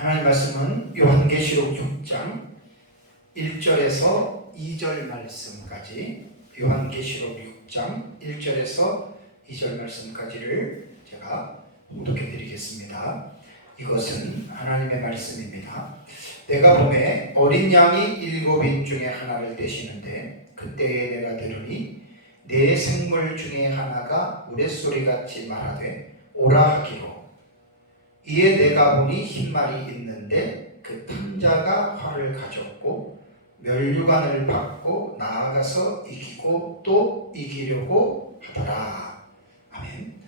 하나님 말씀은 요한계시록 6장 1절에서 2절 말씀까지, 요한계시록 6장 1절에서 2절 말씀까지를 제가 봉독해 드리겠습니다. 이것은 하나님의 말씀입니다. 내가 보매 어린 양이 7인 중에 하나를 떼시는데, 그때에 내가 들으니 네 생물 중에 하나가 우레소리같이 말하되 오라 하기로, 이에 내가 보니 흰말이 있는데 그 탐자가 활을 가졌고 면류관을 받고 나아가서 이기고 또 이기려고 하더라. 아멘.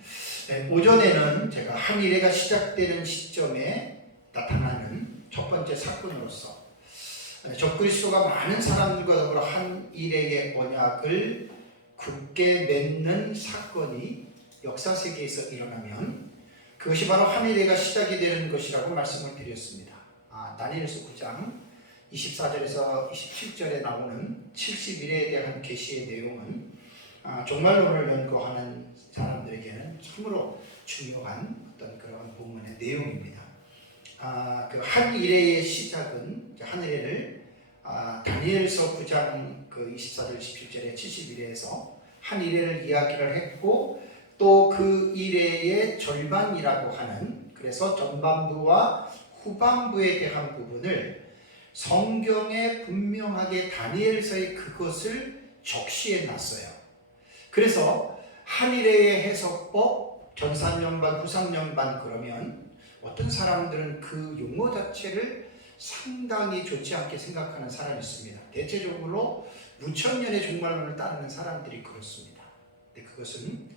네, 오전에는 제가 한일회가 시작되는 시점에 나타나는 첫 번째 사건으로서 적그리스도가 많은 사람들과 더불어 한일회의 언약을 굳게 맺는 사건이 역사 세계에서 일어나면 그것이 바로 한일회가 시작이 되는 것이라고 말씀을 드렸습니다. 다니엘서 9장 24절에서 27절에 나오는 70일에 대한 계시의 내용은 종말론을 연구하는 사람들에게는 참으로 중요한 어떤 그런 본문의 내용입니다. 그 한일회의 시작은, 한일회를 다니엘서 9장 그 24절 27절에 70일에서 한일회를 이야기를 했고, 또 그 일회의 절반이라고 하는, 그래서 전반부와 후반부에 대한 부분을 성경에 분명하게 다니엘서에 그것을 적시해 놨어요. 그래서 한일회의 해석법, 전산년반, 후상년반 그러면 어떤 사람들은 그 용어 자체를 상당히 좋지 않게 생각하는 사람이 있습니다. 대체적으로 무천년의 종말론을 따르는 사람들이 그렇습니다. 근데 그것은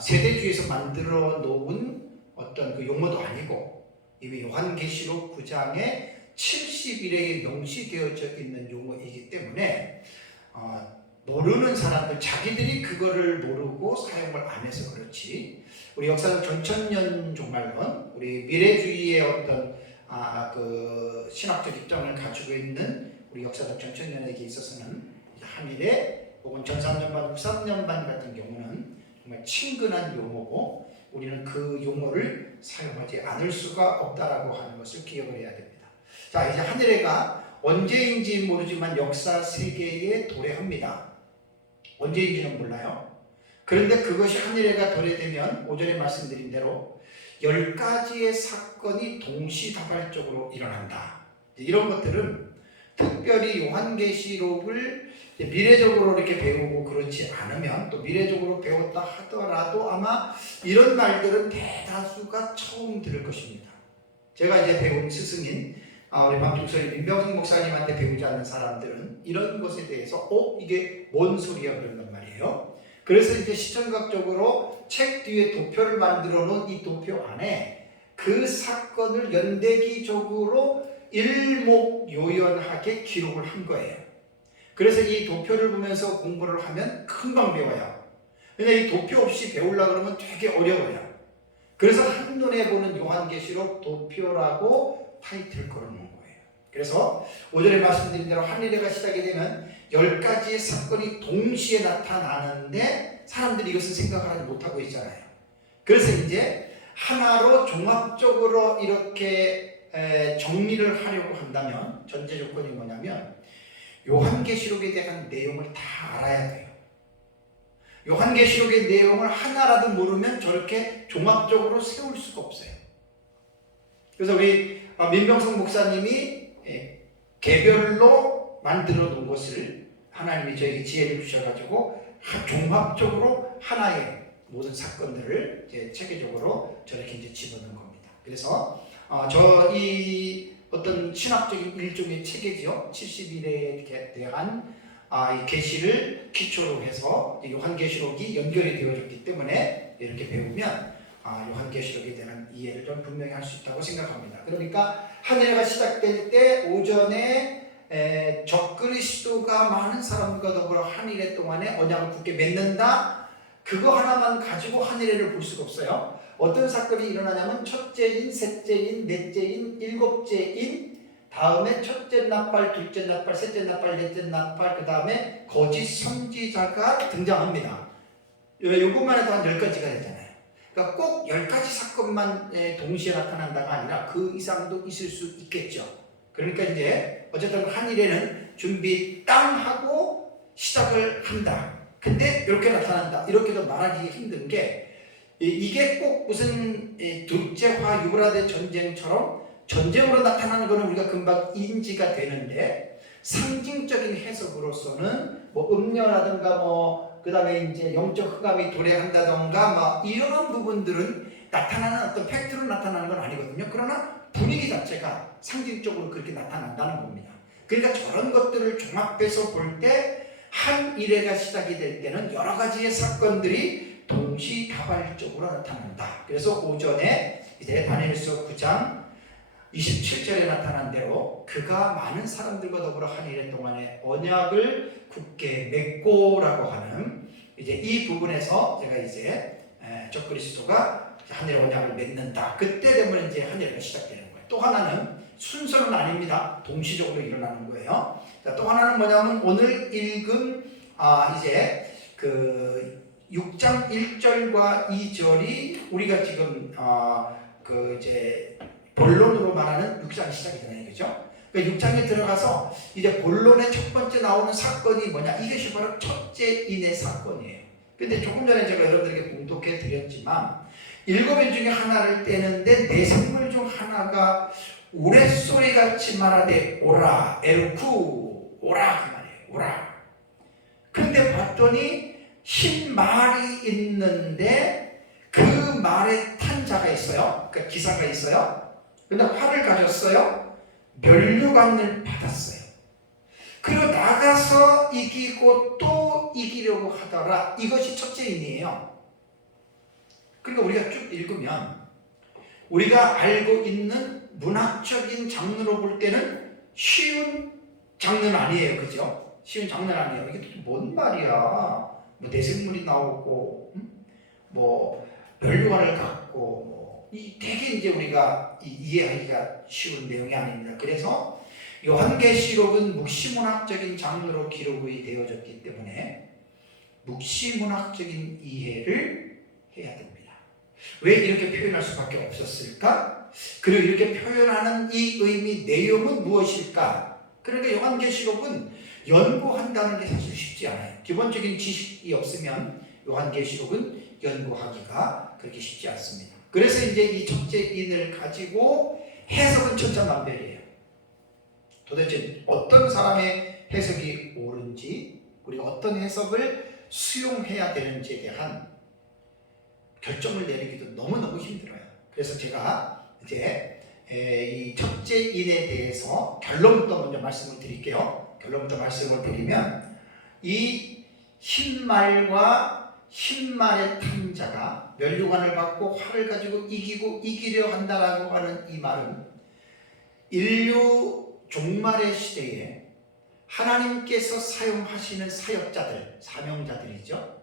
세대주에서 만들어 놓은 어떤 그 용어도 아니고, 이미 요한계시록 9장에 70일에 명시되어져 있는 용어이기 때문에 모르는 사람들, 자기들이 그거를 모르고 사용을 안 해서 그렇지, 우리 역사적 전천년 종말론, 우리 미래주의의 어떤 그 신학적 입장을 가지고 있는 우리 역사적 전천년에게 있어서는 한일회 혹은 전산년반, 후삼년반 같은 경우는 정말 친근한 용어고, 우리는 그 용어를 사용하지 않을 수가 없다라고 하는 것을 기억을 해야 됩니다. 자, 이제 한일회가 언제인지 모르지만 역사 세계에 도래합니다. 언제인지는 몰라요. 그런데 그것이 한일회가 도래되면 오전에 말씀드린 대로 10가지의 사건이 동시다발적으로 일어난다. 이런 것들은 특별히 요한계시록을 미래적으로 이렇게 배우고 그렇지 않으면, 또 미래적으로 배웠다 하더라도 아마 이런 말들은 대다수가 처음 들을 것입니다. 제가 이제 배운 스승인 우리 방통설이 민병성 목사님한테 배우지 않는 사람들은 이런 것에 대해서 이게 뭔 소리야 그런단 말이에요. 그래서 이제 시청각적으로 책 뒤에 도표를 만들어 놓은 이 도표 안에 그 사건을 연대기적으로 일목요연하게 기록을 한 거예요. 그래서 이 도표를 보면서 공부를 하면 금방 배워요. 근데 이 도표 없이 배우려고 그러면 되게 어려워요. 그래서 한눈에 보는 요한계시록 도표라고 타이틀을 걸어놓은 거예요. 그래서 오전에 말씀드린 대로 한일회가 시작이 되면 10가지의 사건이 동시에 나타나는데 사람들이 이것을 생각을 하지 못하고 있잖아요. 그래서 이제 하나로 종합적으로 이렇게 정리를 하려고 한다면 전제 조건이 뭐냐면, 요한계시록에 대한 내용을 다 알아야 돼요. 요한계시록의 내용을 하나라도 모르면 저렇게 종합적으로 세울 수가 없어요. 그래서 우리 민병성 목사님이 개별로 만들어 놓은 것을 하나님이 저에게 지혜를 주셔가지고 종합적으로 하나의 모든 사건들을 이제 체계적으로 저렇게 이제 집어넣은 겁니다. 그래서 이 어떤 신학적인 일종의 체계죠. 70일에 대한 이 계시를 기초로 해서 요한계시록이 연결이 되어졌기 때문에 이렇게 배우면 요한계시록에 대한 이해를 좀 분명히 할 수 있다고 생각합니다. 그러니까 한일회가 시작될 때 오전에 적그리스도가 많은 사람과 더불어 한일회 동안에 언약을 굳게 맺는다, 그거 하나만 가지고 한일회를 볼 수가 없어요. 어떤 사건이 일어나냐면 첫째인, 셋째인, 넷째인, 일곱째인, 다음에 첫째 나팔, 둘째 나팔, 셋째 나팔, 넷째 나팔, 그 다음에 거짓 선지자가 등장합니다. 이것만 해도 한 10가지가 되잖아요. 그러니까 꼭 10가지 사건만 동시에 나타난다가 아니라 그 이상도 있을 수 있겠죠. 그러니까 이제 어쨌든 한 일에는 준비 땅 하고 시작을 한다. 근데 이렇게 나타난다. 이렇게도 말하기 힘든 게 이게 꼭 무슨 둘째화 유브라데 전쟁처럼 전쟁으로 나타나는 거는 우리가 금방 인지가 되는데 상징적인 해석으로서는 뭐 음녀라든가 뭐 그다음에 이제 영적 흑암이 도래한다던가 막 이런 부분들은 나타나는 어떤 팩트로 나타나는 건 아니거든요. 그러나 분위기 자체가 상징적으로 그렇게 나타난다는 겁니다. 그러니까 저런 것들을 종합해서 볼 때 한 일회가 시작이 될 때는 여러 가지의 사건들이 동시다발적으로 나타난다. 그래서 오전에 이제 다니엘서 9장 27절에 나타난 대로 그가 많은 사람들과 더불어 한 일회 동안에 언약을 굳게 맺고라고 하는 이제 이 부분에서 제가 이제 적그리스도가 하늘의 언약을 맺는다. 그때 되면 이제 하늘회가 시작되는 거예요. 또 하나는 순서는 아닙니다. 동시적으로 일어나는 거예요. 자, 또 하나는 뭐냐면 오늘 읽은 이제 그 6장 1절과 2절이 우리가 지금 그 이제 본론으로 말하는 6장이 시작이 되는 거죠. 그러니까 6장에 들어가서 이제 본론의 첫 번째 나오는 사건이 뭐냐? 이것이 바로 첫째인의 사건이에요. 근데 조금 전에 제가 여러분들에게 공독해 드렸지만 7인 중에 하나를 떼는데 내 생물 중 하나가 우레소리 같이 말하되 오라 에르쿠 오라 그 말이에요. 오라. 근데 봤더니 흰 말이 있는데 그 말에 탄 자가 있어요. 그러니까 기사가 있어요. 근데 활을 가졌어요. 면류관을 받았어요. 그리고 나가서 이기고 또 이기려고 하더라. 이것이 첫째인이에요. 그러니까 우리가 쭉 읽으면 우리가 알고 있는 문학적인 장르로 볼 때는 쉬운 장르는 아니에요. 그죠? 쉬운 장르는 아니에요. 이게 또 뭔 말이야. 뭐 내생물이 나오고 뭐 면류관을 갖고 이 되게 이제 우리가 이해하기가 쉬운 내용이 아닙니다. 그래서 요한계시록은 묵시문학적인 장르로 기록이 되어졌기 때문에 묵시문학적인 이해를 해야 됩니다. 왜 이렇게 표현할 수밖에 없었을까? 그리고 이렇게 표현하는 이 의미, 내용은 무엇일까? 그러니까 요한계시록은 연구한다는 게 사실 쉽지 않아요. 기본적인 지식이 없으면 요한계시록은 연구하기가 그렇게 쉽지 않습니다. 그래서 이제 이 첫째인을 가지고 해석은 천차만별이에요. 도대체 어떤 사람의 해석이 옳은지, 우리가 어떤 해석을 수용해야 되는지에 대한 결정을 내리기도 너무너무 힘들어요. 그래서 제가 이제 이 첫째인에 대해서 결론부터 먼저 말씀을 드릴게요. 결론부터 말씀을 드리면 이 흰말과 흰말의 탄 자가 면류관을 받고 활을 가지고 이기고 이기려 한다라고 하는 이 말은 인류 종말의 시대에 하나님께서 사용하시는 사역자들, 사명자들이죠.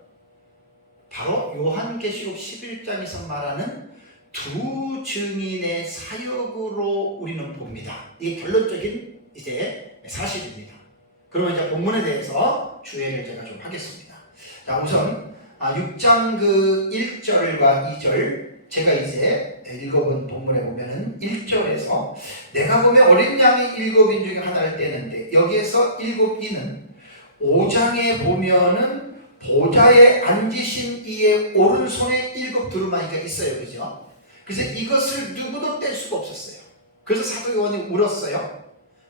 바로 요한계시록 11장에서 말하는 두 증인의 사역으로 우리는 봅니다. 이게 결론적인 이제 사실입니다. 그러면 이제 본문에 대해서 주의를 제가 좀 하겠습니다. 자, 우선 6장 그 1절과 2절 제가 이제 읽어본 본문에 보면은 1절에서 내가 보면 어린 양이 7인 중에 하나를 떼는데 여기에서 7인은 5장에 보면은 보좌에 앉으신 이의 오른손에 7 두루마기가 있어요. 그죠? 그래서 이것을 누구도 뗄 수가 없었어요. 그래서 사도 요한이 울었어요.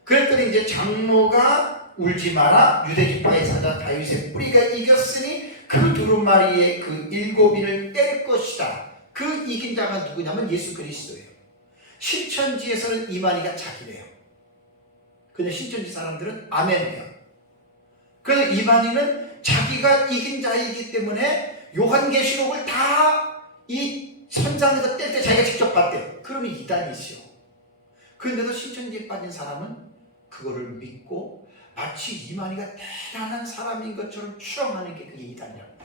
그랬더니 이제 장로가 울지 마라. 유대지파의 사자 다윗의 뿌리가 이겼으니 그 두루마리의 그 7인을 뗄 것이다. 그 이긴 자가 누구냐면 예수 그리스도예요. 신천지에서는 이만희가 자기래요. 근데 신천지 사람들은 아멘해요. 그래서 이만희는 자기가 이긴 자이기 때문에 요한계시록을 다 이 선장에서 뗄 때 자기가 직접 봤대요. 그러면 이단이죠. 그런데도 신천지에 빠진 사람은 그거를 믿고 마치 이만희가 대단한 사람인 것처럼 추앙하는 게 그게 이단이라고.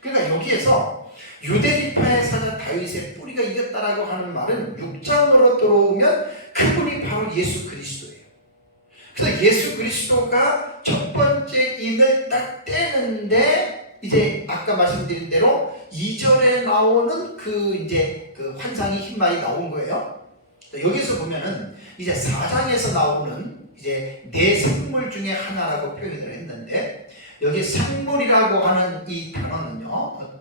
그러니까 여기에서 유대지파의 사자 다윗의 뿌리가 이겼다라고 하는 말은 6장으로 들어오면 그분이 바로 예수 그리스도예요. 그래서 예수 그리스도가 첫 번째 인을 딱 떼는데 이제 아까 말씀드린 대로 2절에 나오는 그 환상이 흰말이 나온 거예요. 여기서 보면은 이제 4장에서 나오는 이제 네 생물 중에 하나라고 표현을 했는데, 여기 생물이라고 하는 이 단어는요,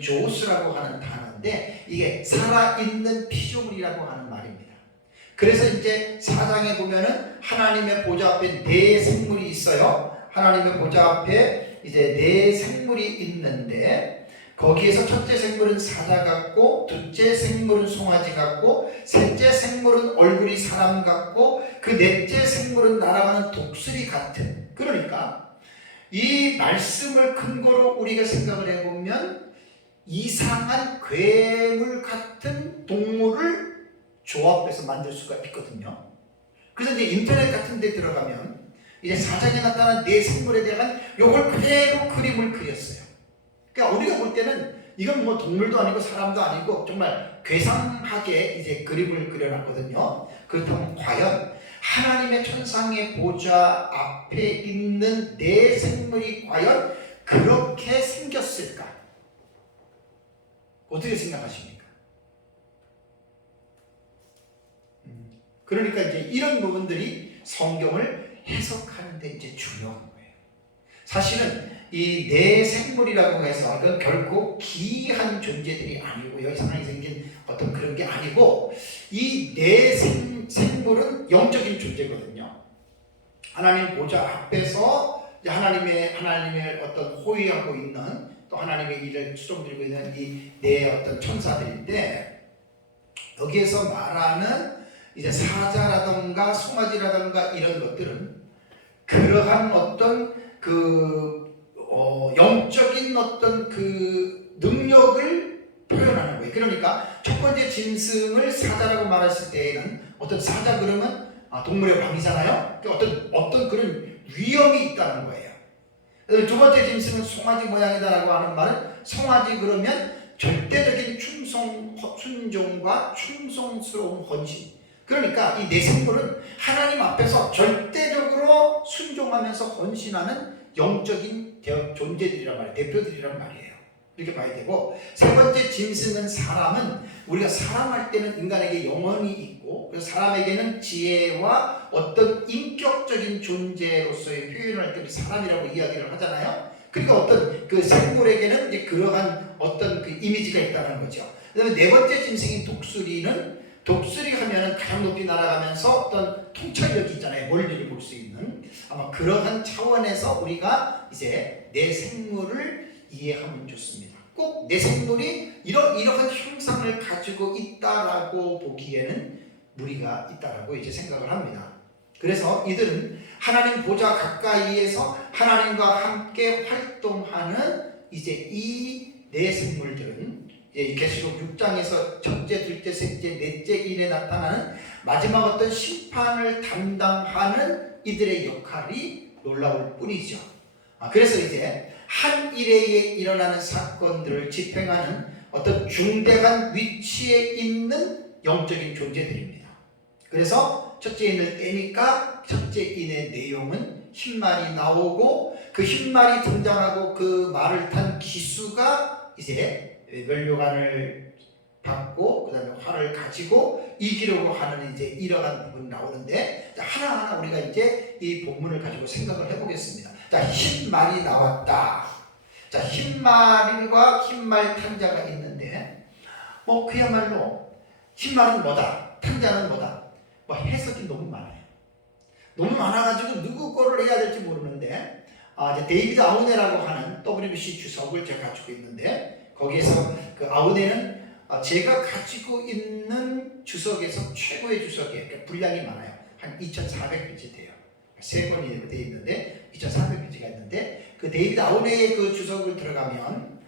조스라고 하는 단어인데, 이게 살아있는 피조물이라고 하는 말입니다. 그래서 이제 4장에 보면은 하나님의 보좌 앞에 네 생물이 있어요. 하나님의 보좌 앞에 이제 네 생물이 있는데, 거기에서 첫째 생물은 사자 같고, 둘째 생물은 송아지 같고, 셋째 생물은 얼굴이 사람 같고, 그 넷째 생물은 날아가는 독수리 같은. 그러니까 이 말씀을 근거로 우리가 생각을 해보면 이상한 괴물 같은 동물을 조합해서 만들 수가 있거든요. 그래서 이제 인터넷 같은 데 들어가면 이제 사장에 나타난 네 생물에 대한 요걸 그대로 그림을 그렸어요. 그러니까 우리가 볼 때는 이건 뭐 동물도 아니고 사람도 아니고 정말 괴상하게 이제 그림을 그려놨거든요. 그렇다면 과연 하나님의 천상의 보좌 앞에 있는 네 생물이 과연 그렇게 생겼을까? 어떻게 생각하십니까? 그러니까 이제 이런 부분들이 성경을 해석하는 데 이제 중요한 거예요. 사실은 이 네 생물이라고 해서 이건 결코 기이한 존재들이 아니고요, 이상하게 생긴 어떤 그런 게 아니고, 이 네 생물은 영적인 존재거든요. 하나님 보좌 앞에서 하나님의 어떤 호위하고 있는, 또 하나님의 일을 추종드리고 있는 이 네 어떤 천사들인데, 여기에서 말하는 이제 사자라던가 송아지라던가 이런 것들은 그러한 어떤 영적인 어떤 그 능력을 표현하는 거예요. 그러니까 첫 번째 짐승을 사자라고 말했을 때에는 어떤 사자 그러면 동물의 왕이잖아요. 어떤 그런 위험이 있다는 거예요. 두 번째 짐승은 송아지 모양이다라고 하는 말은 송아지 그러면 절대적인 순종과 충성스러운 헌신. 그러니까 이 네 생물은 하나님 앞에서 절대적으로 순종하면서 헌신하는 영적인 존재들이란 말이에요. 대표들이란 말이에요. 이렇게 봐야 되고, 세 번째 짐승은 사람은 우리가 사람 할 때는 인간에게 영혼이 있고, 그래서 사람에게는 지혜와 어떤 인격적인 존재로서의 표현을 할 때 우리 사람이라고 이야기를 하잖아요. 그러니까 어떤 그 생물에게는 이제 그러한 어떤 그 이미지가 있다는 거죠. 그다음에 네 번째 짐승인 독수리 하면은 가장 높이 날아가면서 어떤 통찰력이 있잖아요. 멀리를 볼 수 있는. 아마 그러한 차원에서 우리가 이제 내 생물을 이해하면 좋습니다. 꼭 내 생물이 이러한 형상을 가지고 있다라고 보기에는 무리가 있다라고 이제 생각을 합니다. 그래서 이들은 하나님 보좌 가까이에서 하나님과 함께 활동하는 이제 이 네 생물들은 계시록 6장에서 첫째, 둘째, 셋째, 넷째 일에 나타나는 마지막 어떤 심판을 담당하는 이들의 역할이 놀라울 뿐이죠. 그래서 이제 한 일에 일어나는 사건들을 집행하는 어떤 중대한 위치에 있는 영적인 존재들입니다. 그래서 첫째 인을 떼니까 첫째 인의 내용은 흰말이 나오고, 그 흰말이 등장하고 그 말을 탄 기수가 이제 면류관을 받고 그다음에 활을 가지고 이기려고 하는 이제 이러한 부분이 나오는데, 하나하나 우리가 이제 이 본문을 가지고 생각을 해보겠습니다. 자, 흰말이 나왔다. 자, 흰말과 흰말 탄자가 있는데, 뭐 그야말로 흰말은 뭐다, 탄자는 뭐다, 뭐 해석이 너무 많아요. 너무 많아가지고 누구 거를 해야 될지 모르는데, 이제 데이비드 아우네라고 하는 WBC 주석을 제가 가지고 있는데, 거기에서 그 아우네는 제가 가지고 있는 주석에서 최고의 주석이에요. 그러니까 분량이 많아요. 한 2,400페이지 돼요. 3권이 되어 있는데 2,400페이지가 있는데, 그 데이비드 아우네의 그 주석을 들어가면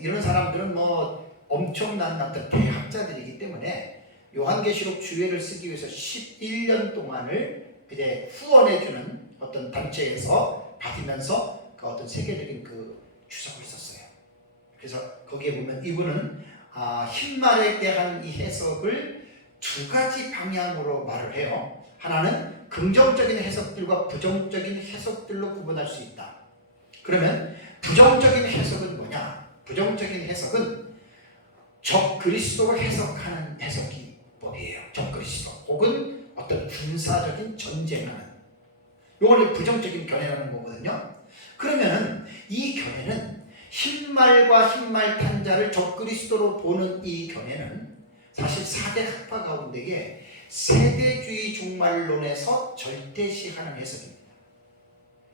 이런 사람들은 뭐 엄청난 어떤 대학자들이기 때문에 요한계시록 주회를 쓰기 위해서 11년 동안을 이제 후원해주는 어떤 단체에서 받으면서 그 어떤 세계적인 그 주석을 썼어요. 그래서 거기에 보면 이분은 흰말에 대한 이 해석을 두 가지 방향으로 말을 해요. 하나는 긍정적인 해석들과 부정적인 해석들로 구분할 수 있다. 그러면 부정적인 해석은 뭐냐? 부정적인 해석은 적그리스도로 해석하는 해석기법이에요. 적그리스도 혹은 어떤 군사적인 전쟁하는, 요거를 부정적인 견해라는 거거든요. 그러면은 이 견해는 흰말과 흰말 탄자를 적그리스도로 보는 이 견해는 사실 4대 학파 가운데에 세대주의 종말론에서 절대시하는 해석입니다.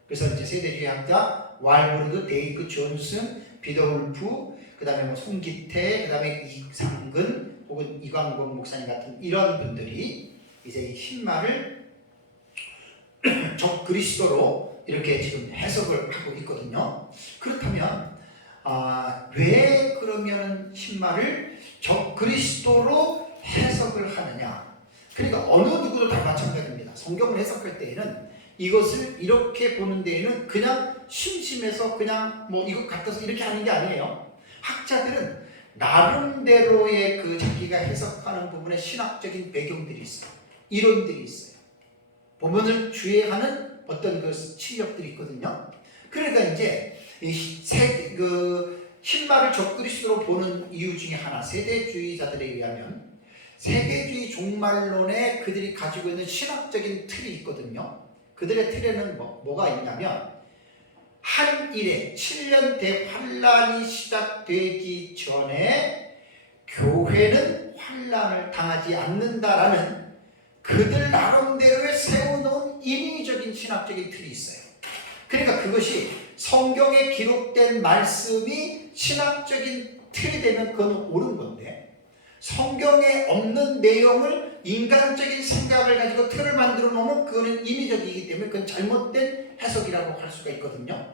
그래서 이제 세대주의 학자 왈브르드, 데이크 존슨, 비더울프, 그 다음에 뭐 송기태, 그 다음에 이상근 혹은 이광범 목사님 같은 이런 분들이 이제 이 흰말을 적그리스도로 이렇게 지금 해석을 하고 있거든요. 그렇다면 왜 그러면 흰말을 적그리스도로 해석을 하느냐? 그러니까 어느 누구도 다 마찬가지입니다. 성경을 해석할 때에는 이것을 이렇게 보는 데에는 그냥 심심해서 그냥 뭐 이것 같아서 이렇게 하는 게 아니에요. 학자들은 나름대로의 그 자기가 해석하는 부분에 신학적인 배경들이 있어요. 이론들이 있어요. 본문을 주의하는 어떤 그 치력들이 있거든요. 그러니까 이제 흰말을 적그리스도로 보는 이유 중에 하나, 세대주의자들에 의하면 세대주의 종말론에 그들이 가지고 있는 신학적인 틀이 있거든요. 그들의 틀에는 뭐가 있냐면 한 일에 7년 대환란이 시작되기 전에 교회는 환란을 당하지 않는다라는 그들 나름대로의 세워놓은 인위적인 신학적인 틀이 있어요. 그러니까 그것이 성경에 기록된 말씀이 신학적인 틀이 되면 그건 옳은 건데, 성경에 없는 내용을 인간적인 생각을 가지고 틀을 만들어 놓으면 그거는 인위적이기 때문에 그건 잘못된 해석이라고 할 수가 있거든요.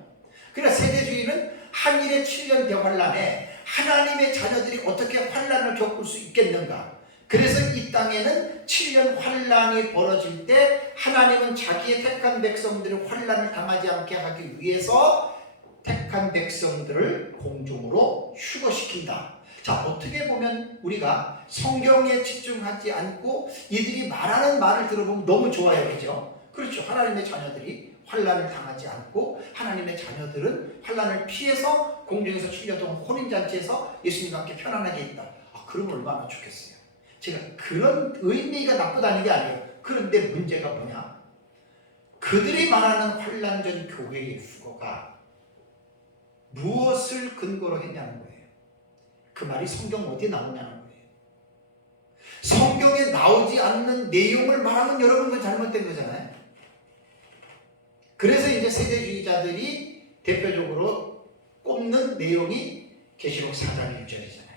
그러니까 세대주의는 한 일의 7년 대환란에 하나님의 자녀들이 어떻게 환란을 겪을 수 있겠는가? 그래서 이 땅에는 7년 환란이 벌어질 때 하나님은 자기의 택한 백성들을 환란을 당하지 않게 하기 위해서 택한 백성들을 공중으로 휴거시킨다. 자, 어떻게 보면 우리가 성경에 집중하지 않고 이들이 말하는 말을 들어보면 너무 좋아요, 그죠? 그렇죠. 하나님의 자녀들이 환란을 당하지 않고 하나님의 자녀들은 환란을 피해서 공중에서 7년 동안 혼인잔치에서 예수님과 함께 편안하게 있다. 그러면 얼마나 좋겠어요. 제가 그런 의미가 나쁘다는 게 아니에요. 그런데 문제가 뭐냐? 그들이 말하는 환란전 교회의 휴거가 무엇을 근거로 했냐는 거예요. 그 말이 성경 어디에 나오냐는 거예요. 성경에 나오지 않는 내용을 말하면 여러분 그건 잘못된 거잖아요. 그래서 이제 세대주의자들이 대표적으로 꼽는 내용이 계시록 4장 1절이잖아요.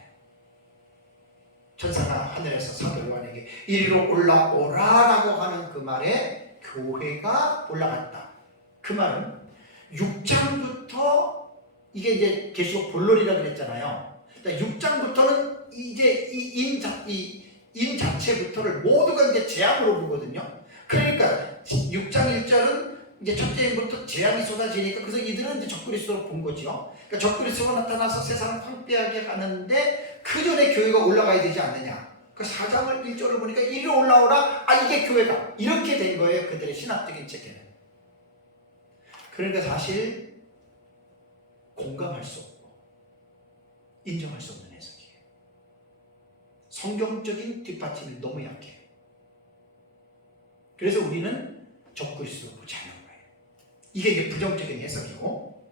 천사가 하늘에서 사도 요한에게 이리로 올라오라라고 하는 그 말에 교회가 올라갔다. 그 말은 6장부터 이게 이제 계시록 본론이라 그랬잖아요. 6장부터는 이제 이 인 자체부터를 모두가 이제 재앙으로 보거든요. 그러니까 6장 1절은 이제 첫째 인부터 재앙이 쏟아지니까 그래서 이들은 이제 적그리스도로 본 거죠. 그러니까 적그리스도가 나타나서 세상을 황폐하게 하는데 그 전에 교회가 올라가야 되지 않느냐. 그 4장을 1절을 보니까 이리로 올라오라. 이게 교회가 이렇게 된 거예요. 그들의 신학적인 체계는. 그러니까 사실 공감할 수 없고 인정할 수 없는 해석이에요. 성경적인 뒷받침이 너무 약해요. 그래서 우리는 적그리스도로 보지 않는 거예요. 이게 이제 부정적인 해석이고,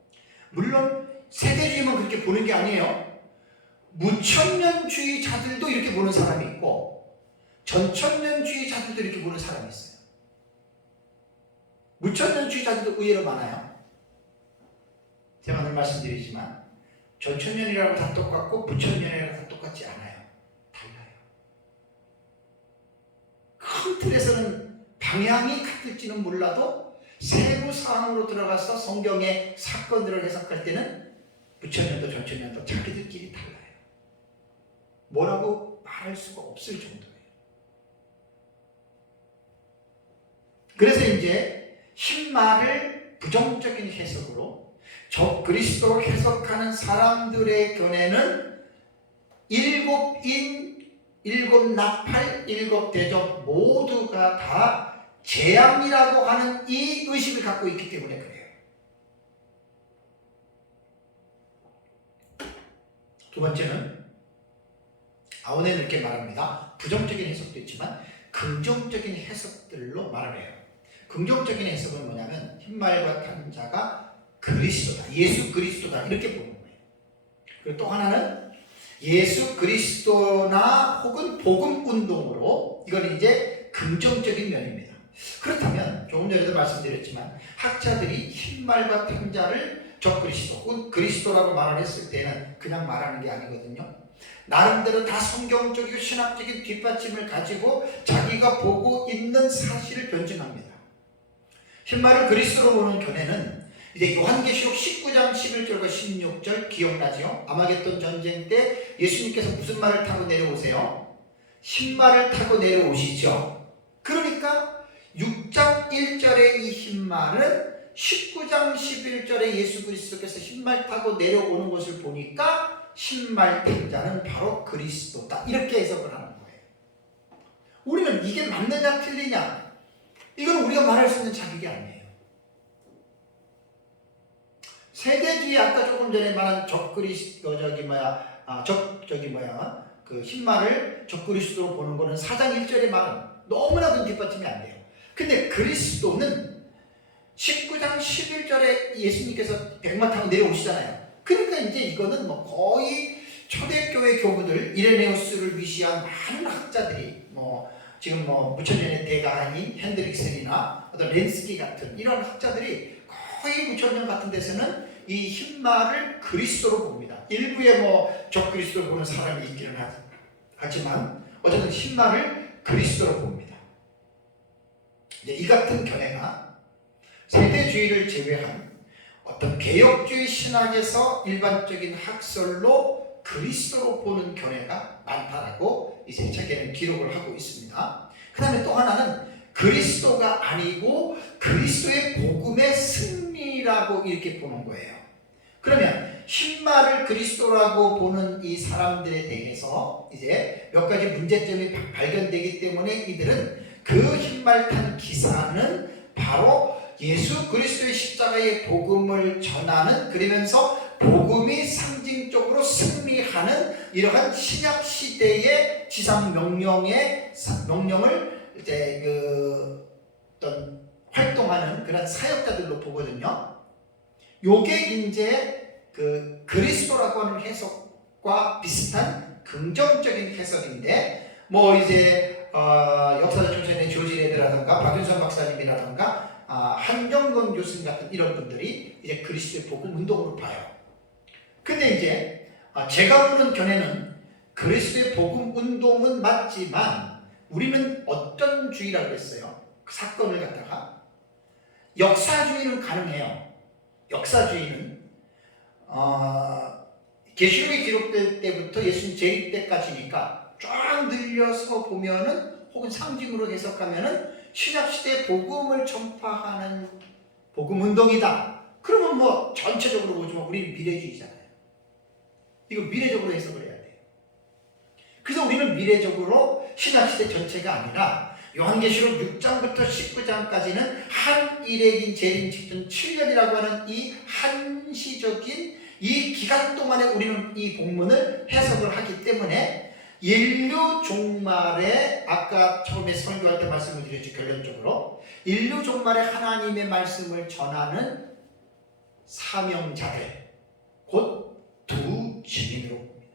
물론 세대주의만 그렇게 보는 게 아니에요. 무천년주의자들도 이렇게 보는 사람이 있고 전천년주의자들도 이렇게 보는 사람이 있어요. 무천년주의자들도 의외로 많아요. 제가 늘 말씀드리지만 전천년이라고 다 똑같고 무천년이라고 다 똑같지 않아요. 달라요. 큰 틀에서는 방향이 같을지는 몰라도 세부 사항으로 들어가서 성경의 사건들을 해석할 때는 무천년도 전천년도 자기들끼리 달라요. 뭐라고 말할 수가 없을 정도예요. 그래서 이제 흰말을 부정적인 해석으로 적그리스도로 해석하는 사람들의 견해는 일곱 인, 일곱 나팔, 일곱 대접 모두가 다 재앙이라고 하는 이 의식을 갖고 있기 때문에 그래요. 두 번째는 아우네는 이렇게 말합니다. 부정적인 해석도 있지만 긍정적인 해석들로 말을 해요. 긍정적인 해석은 뭐냐면 흰말과 탄자가 그리스도다, 예수 그리스도다 이렇게 보는 거예요. 그리고 또 하나는 예수 그리스도나 혹은 복음 운동으로, 이건 이제 긍정적인 면입니다. 그렇다면 조금 전에도 말씀드렸지만 학자들이 흰말과 탄자를 적그리스도 혹은 그리스도라고 말을 했을 때는 그냥 말하는 게 아니거든요. 나름대로 다 성경적이고 신학적인 뒷받침을 가지고 자기가 보고 있는 사실을 변증합니다. 흰말을 그리스도로 보는 견해는 이제 요한계시록 19장 11절과 16절 기억나죠? 아마겟돈 전쟁 때 예수님께서 무슨 말을 타고 내려오세요? 흰말을 타고 내려오시죠. 그러니까 6장 1절의 이 흰말은 19장 11절에 예수 그리스도께서 흰말 타고 내려오는 것을 보니까 흰말 탄자는 바로 그리스도다, 이렇게 해석을 하는 거예요. 우리는 이게 맞느냐 틀리냐, 이건 우리가 말할 수 있는 자격이 아니에요. 세대주의, 아까 조금 전에 말한 그 흰말을 적그리스도로 보는 거는 4장 1절의 말은 너무나도 뒷받침이 안 돼요. 근데 그리스도는 19장 11절에 예수님께서 백마 타고 내려오시잖아요. 그러니까 이제 이거는 뭐 거의 초대교회 교부들, 이레네우스를 위시한 많은 학자들이 지금 무천년의 대가인 핸드릭슨이나 어떤 렌스키 같은 이런 학자들이 거의 무천년 같은 데서는 이 흰말을 그리스도로 봅니다. 일부에 적그리스도로 보는 사람이 있기는 하지만 어쨌든 흰말을 그리스도로 봅니다. 이제 이 같은 견해가 세대주의를 제외한 어떤 개혁주의 신학에서 일반적인 학설로 그리스도로 보는 견해가 많다라고 이제 책에는 기록을 하고 있습니다. 그 다음에 또 하나는 그리스도가 아니고 그리스도의 복음의 승리라고 이렇게 보는 거예요. 그러면 흰말을 그리스도라고 보는 이 사람들에 대해서 이제 몇 가지 문제점이 발견되기 때문에 이들은 그 흰말 탄 기사는 바로 예수 그리스도의 십자가의 복음을 전하는, 그러면서 복음이 상징적으로 승리하는 이러한 신약 시대의 지상 명령을 이제 어떤 활동하는 그런 사역자들로 보거든요. 요게 이제 그리스도라고 하는 해석과 비슷한 긍정적인 해석인데, 이제 역사적 청천의 조지 레드라든가 박윤선 박사님이라든가 한정건 교수님 같은 이런 분들이 이제 그리스도의 복음 운동으로 봐요. 근데 이제 제가 보는 견해는 그리스도의 복음 운동은 맞지만 우리는 어떤 주의라고 했어요? 그 사건을 갖다가 역사주의는 가능해요. 역사주의는 계시록이 기록될 때부터 예수님 재림 때까지니까 쫙 늘려서 보면은, 혹은 상징으로 해석하면은 신약시대 복음을 전파하는 복음 운동이다. 그러면 전체적으로 보지만 우리는 미래주의잖아요. 이거 미래적으로 해석을 해야 돼요. 그래서 우리는 미래적으로 신약시대 전체가 아니라 요한계시록 6장부터 19장까지는 한 일획인 재림 직전 7년이라고 하는 이 한시적인 이 기간 동안에 우리는 이 본문을 해석을 하기 때문에 인류 종말에, 아까 처음에 설교할 때 말씀을 드렸죠. 결론적으로 인류 종말에 하나님의 말씀을 전하는 사명자들, 곧 두 증인으로 봅니다.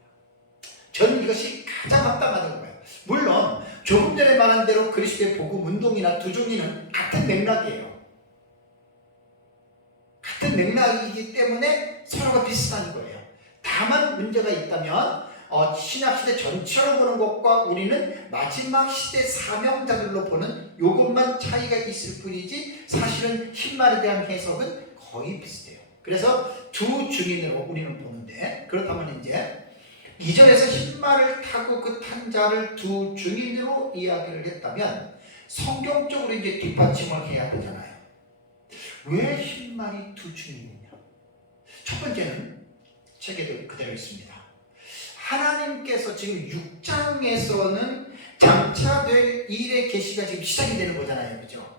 저는 이것이 가장 합당하다고 봐요. 물론 조금 전에 말한 대로 그리스도의 복음 운동이나 두 증인은 같은 맥락이에요. 같은 맥락이기 때문에 서로가 비슷한 거예요. 다만 문제가 있다면 신약시대 전체로 보는 것과 우리는 마지막 시대 사명자들로 보는 이것만 차이가 있을 뿐이지 사실은 흰말에 대한 해석은 거의 비슷해요. 그래서 두 증인으로 우리는 보는데, 그렇다면 이제 2절에서 흰말을 타고 그 탄 자를 두 증인으로 이야기를 했다면 성경적으로 이제 뒷받침을 해야 되잖아요. 왜 흰말이 두 증인이냐? 첫 번째는 책에도 그대로 있습니다. 하나님께서 지금 6장에서는 장차 될 일의 계시가 지금 시작이 되는 거잖아요. 그죠?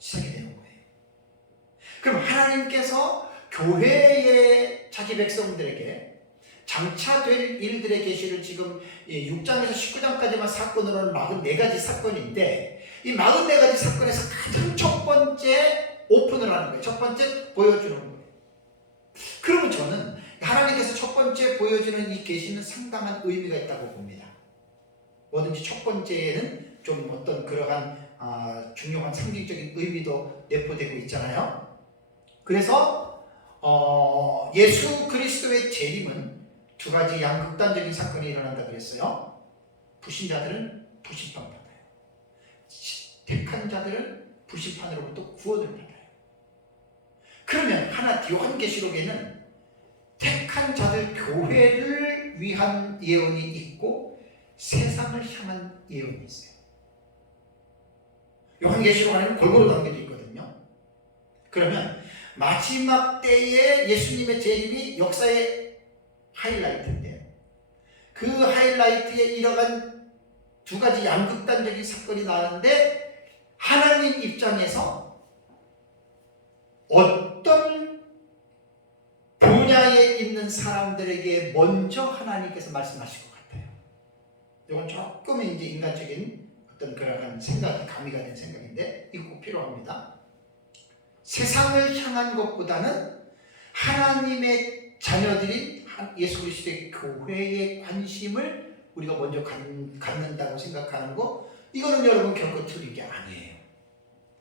시작이 되는 거예요. 그럼 하나님께서 교회의 자기 백성들에게 장차될 일들의 계시를 지금 6장에서 19장까지만 사건으로는 44가지 사건인데, 이 44가지 사건에서 가장 첫 번째 오픈을 하는 거예요. 첫 번째 보여주는 거예요. 그러면 저는 하나님께서 첫 번째 보여주는 이 계시는 상당한 의미가 있다고 봅니다. 뭐든지 첫 번째에는 좀 어떤 그러한 중요한 상징적인 의미도 내포되고 있잖아요. 그래서 예수 그리스도의 재림은 두 가지 양극단적인 사건이 일어난다 그랬어요. 불신자들은 불심판 받아요. 택한 자들은 불심판으로부터 구원을 받아요. 그러면 요한계시록에는 택한 자들 교회를 위한 예언이 있고 세상을 향한 예언이 있어요. 요한계시록 안에는 골고루 담겨져 있거든요. 그러면 마지막 때에 예수님의 재림이 역사의 하이라이트인데, 그 하이라이트에 이러한 두 가지 양극단적인 사건이 나는데, 하나님 입장에서 어떤 분야에 있는 사람들에게 먼저 하나님께서 말씀하실 것 같아요. 이건 조금 이제 인간적인 어떤 그러한 생각이 가미가 된 생각인데, 이거 꼭 필요합니다. 세상을 향한 것보다는 하나님의 자녀들인 예수 그리스도의 교회에 관심을 우리가 먼저 갖는다고 생각하는 거, 이거는 여러분 결코 틀린 게 아니에요.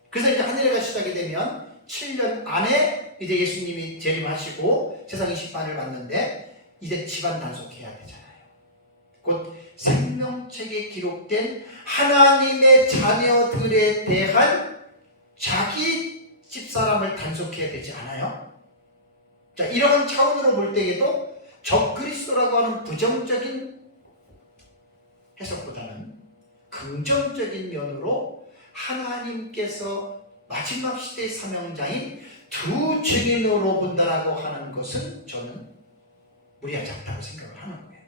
그래서 이제 한 해가 시작이 되면 7년 안에 이제 예수님이 재림하시고 세상이 심판을 받는데, 이제 집안 단속해야 되잖아요. 곧 생명책에 기록된 하나님의 자녀들에 대한 자기 집사람을 단속해야 되지 않아요? 자, 이런 차원으로 볼 때에도 적그리스도라고 하는 부정적인 해석보다는 긍정적인 면으로 하나님께서 마지막 시대의 사명자인 두 증인으로 본다라고 하는 것은 저는 무리하지 않다고 생각을 하는 거예요.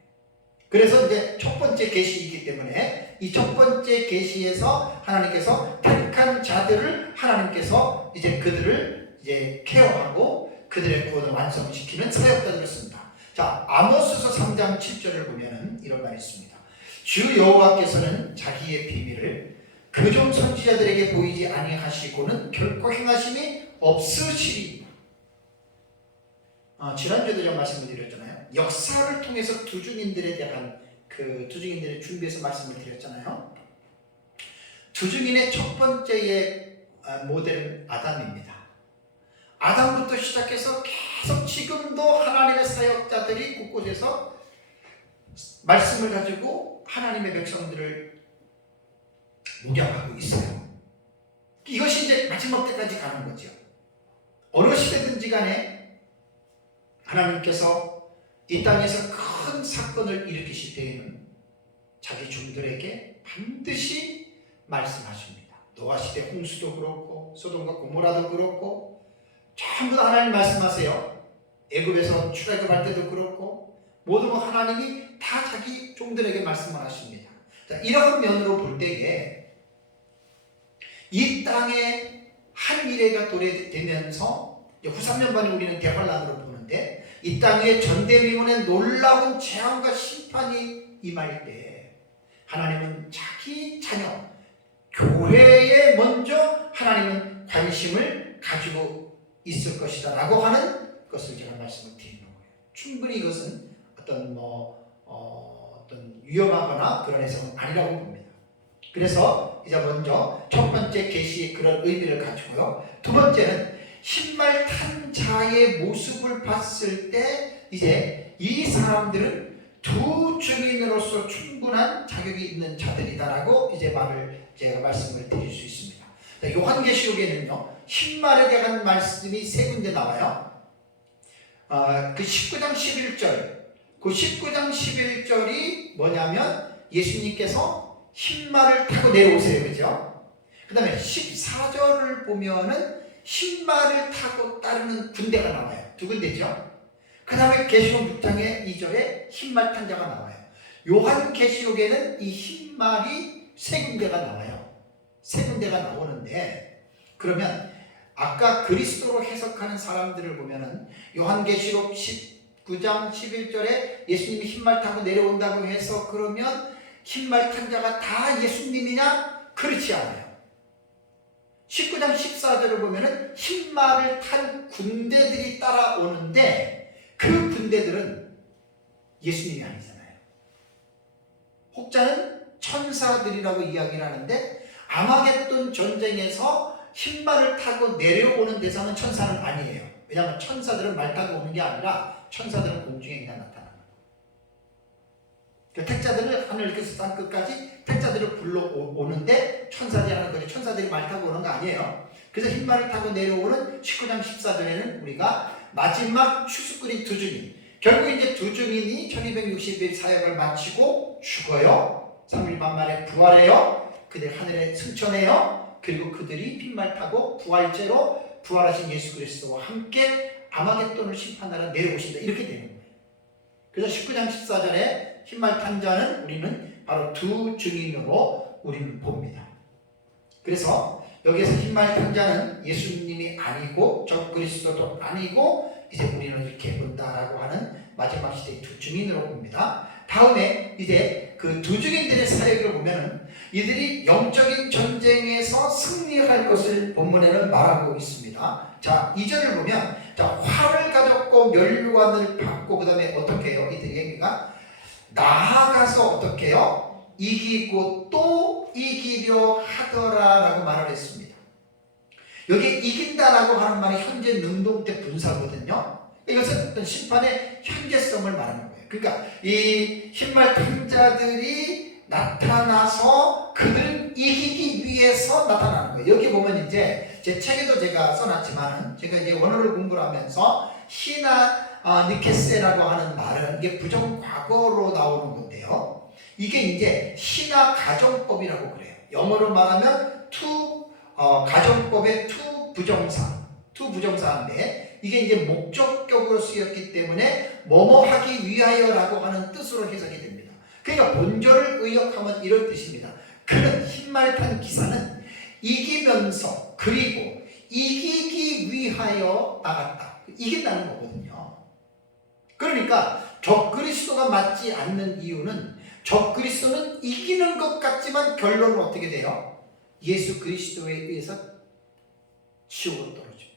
그래서 이제 첫 번째 계시이기 때문에 이 첫 번째 계시에서 하나님께서 택한 자들을 하나님께서 이제 그들을 이제 케어하고 그들의 구원을 완성시키는 사역자들을 씁니다. 자, 아모스서 3장 7절을 보면은 이런 말이 있습니다. 주 여호와께서는 자기의 비밀을 그종 선지자들에게 보이지 아니하시고는 결코 행하심이 없으시리이다. 지난주에도 제가 말씀을 드렸잖아요. 역사를 통해서 두 증인들에 대한 두 증인들의 준비해서 말씀을 드렸잖아요. 두 증인의 첫 번째의 모델은 아담입니다. 아담부터 시작해서 계속 지금도 하나님의 사역자들이 곳곳에서 말씀을 가지고 하나님의 백성들을 목양하고 있어요. 이것이 이제 마지막 때까지 가는 거죠. 어느 시대든지 간에 하나님께서 이 땅에서 큰 사건을 일으키실 때에는 자기 종들에게 반드시 말씀하십니다. 노아 시대 홍수도 그렇고 소돔과 고모라도 그렇고 전부 다 하나님 말씀하세요. 애굽에서 출애굽할 때도 그렇고 모든 거 하나님이 다 자기 종들에게 말씀을 하십니다. 자, 이런 면으로 볼 때에 이 땅에 한 미래가 도래되면서 후삼년반에 우리는 대환란으로 보는데, 이 땅에 전대미문의 놀라운 재앙과 심판이 임할 때 하나님은 자기 자녀 교회에 먼저 하나님은 관심을 가지고 있을 것이다 라고 하는 것을 제가 말씀을 드리는 거예요. 충분히 이것은 어떤 어떤 위험하거나 그런 해석은 아니라고 봅니다. 그래서 이제 먼저 첫 번째 계시의 그런 의미를 가지고요. 두 번째는 흰말 탄 자의 모습을 봤을 때 이제 이 사람들은 두 증인으로서 충분한 자격이 있는 자들이다라고 이제 제가 말씀을 드릴 수 있습니다. 요한계시록에는요, 흰말에 대한 말씀이 세 군데 나와요. 그 19장 11절, 그 19장 11절이 뭐냐면 예수님께서 흰말을 타고 내려오세요, 그죠? 그 다음에 14절을 보면은 흰말을 타고 따르는 군대가 나와요. 두 군데죠. 그 다음에 계시록 6장의 2절에 흰말 탄 자가 나와요. 요한계시록에는 이 흰말이 세 군데가 나와요. 세 군데가 나오는데, 그러면 아까 그리스도로 해석하는 사람들을 보면은 요한계시록 19장 9장 11절에 예수님이 흰말 타고 내려온다고 해서 그러면 흰말 탄 자가 다 예수님이냐? 그렇지 않아요. 19장 14절을 보면은 흰말을 탄 군대들이 따라오는데 그 군대들은 예수님이 아니잖아요. 혹자는 천사들이라고 이야기를 하는데 아마겟돈 전쟁에서 흰말을 타고 내려오는 대상은 천사는 아니에요. 왜냐하면 천사들은 말 타고 오는 게 아니라 천사들은 공중에 그냥 나타납니다. 그 택자들을 하늘 끝에서 땅 끝까지 택자들을 불러오는데 천사들이 하는 거죠. 천사들이 말 타고 오는 거 아니에요. 그래서 흰말을 타고 내려오는 19장 14절에는 우리가 마지막 추수꾼인 두 증인, 결국 이제 두 증인이 1260일 사역을 마치고 죽어요. 3일 만에 부활해요. 그들 하늘에 승천해요. 그리고 그들이 흰말 타고 부활제로 부활하신 예수 그리스도와 함께 아마겟돈을 심판하러 내려오신다. 이렇게 되는 거예요. 그래서 19장 14절에 흰말 탄 자는 우리는 바로 두 증인으로 우리는 봅니다. 그래서 여기에서 흰말 탄 자는 예수님이 아니고 적 그리스도도 아니고 이제 우리는 이렇게 본다라고 하는 마지막 시대의 두 증인으로 봅니다. 다음에 이제 그 두 증인들의 사역을 보면은 이들이 영적인 전쟁에서 승리할 것을 본문에는 말하고 있습니다. 자, 2절을 보면 자, 활을 가졌고 면류관을 받고 그 다음에 어떻게 해요? 이들 얘기가 나아가서 어떻게 해요? 이기고 또 이기려 하더라라고 말을 했습니다. 여기 이긴다라고 하는 말이 현재 능동태 분사거든요. 이것은 어떤 심판의 현재성을 말하는 거예요. 그러니까 이 흰말 탄 자들이 나타나서 그들은 이기기 위해서 나타나는 거예요. 여기 보면 이제 제 책에도 제가 써놨지만 제가 이제 원어를 공부를 하면서 니케세라고 하는 말은 이게 부정과거로 나오는 건데요. 이게 이제 신화 가정법이라고 그래요. 영어로 말하면 가정법의 to 부정사인데 이게 이제 목적격으로 쓰였기 때문에 뭐뭐 하기 위하여라고 하는 뜻으로 해석이 됩니다. 그러니까 본절을 의역하면 이런 뜻입니다. 그는 흰말 탄 기사는 이기면서 그리고 이기기 위하여 나갔다. 이긴다는 거거든요. 그러니까 적그리스도가 맞지 않는 이유는 적그리스도는 이기는 것 같지만 결론은 어떻게 돼요? 예수 그리스도에 의해서 지옥으로 떨어집니다.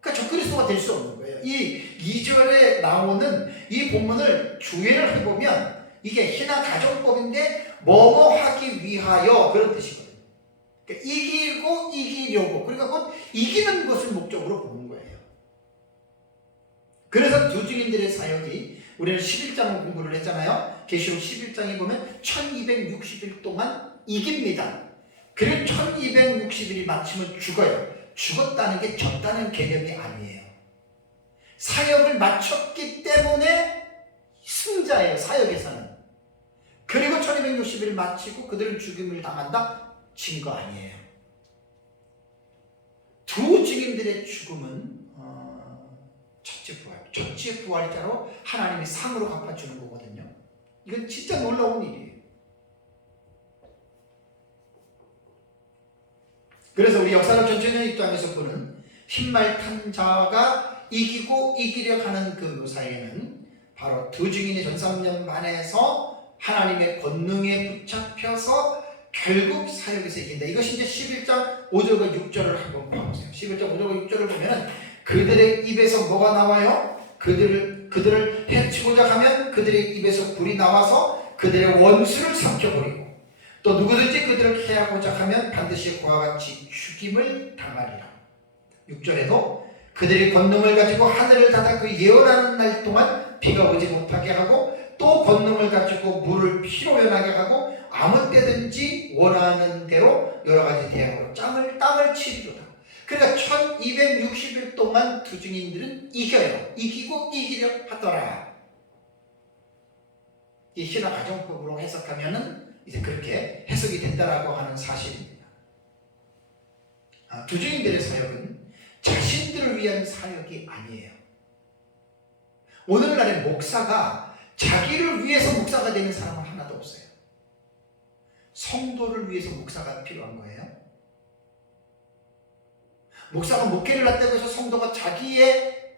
그러니까 적그리스도가 될 수 없는 거예요. 이 2절에 나오는 이 본문을 주의를 해보면 이게 신화 가정법인데 뭐뭐 하기 위하여 그런 뜻이거든요. 그러니까 이기고 이기려고, 그러니까 곧 이기는 것을 목적으로 보는 거예요. 그래서 두 증인들의 사역이 우리는 11장 공부를 했잖아요. 계시록 11장에 보면 1260일 동안 이깁니다. 그리고 1260일이 마치면 죽어요. 죽었다는 게 졌다는 개념이 아니에요. 사역을 마쳤기 때문에 승자예요. 사역에서는. 그리고 1260일 마치고 그들은 죽임을 당한다? 진 거 아니에요. 두 증인들의 죽음은 첫째 부활자로 하나님이 상으로 갚아주는 거거든요. 이건 진짜 놀라운 일이에요. 그래서 우리 역사를 전체적인 입장에서 보는 흰말 탄 자가 이기고 이기려 하는 그 묘사에는 바로 두 증인의 전삼년 만에서 하나님의 권능에 붙잡혀서 결국 사역에서 이긴다. 이것이 이제 11장 5절과 6절을 한번 봐보세요. 11장 5절과 6절을 보면은 그들의 입에서 뭐가 나와요? 그들을 해치고자 하면 그들의 입에서 불이 나와서 그들의 원수를 삼켜버리고 또 누구든지 그들을 해하고자 하면 반드시 그와 같이 죽임을 당하리라. 6절에도 그들이 권능을 가지고 하늘을 닫아 그 예언하는 날 동안 비가 오지 못하게 하고 또 권능을 가지고 물을 피로 변하게 하고 아무 때든지 원하는 대로 여러 가지 대항으로 땅을 치리로다. 그러니까 1260일 동안 두 증인들은 이겨요. 이기고 이기려 하더라. 이 신화 가정법으로 해석하면은 이제 그렇게 해석이 된다라고 하는 사실입니다. 두 증인들의 사역은 자신들을 위한 사역이 아니에요. 오늘날의 목사가 자기를 위해서 목사가 되는 사람은 하나도 없어요. 성도를 위해서 목사가 필요한 거예요. 목사가 목회를 한다고 해서 성도가 자기의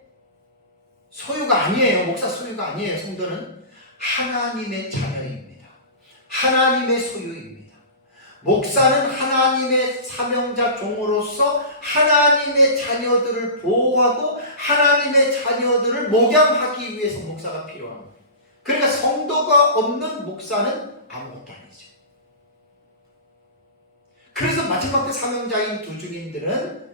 소유가 아니에요. 목사 소유가 아니에요. 성도는 하나님의 자녀입니다. 하나님의 소유입니다. 목사는 하나님의 사명자 종으로서 하나님의 자녀들을 보호하고 하나님의 자녀들을 목양하기 위해서 목사가 필요한 거예요. 그러니까 성도가 없는 목사는 아무것도 아니죠. 그래서 마지막 때 사명자인 두 증인들은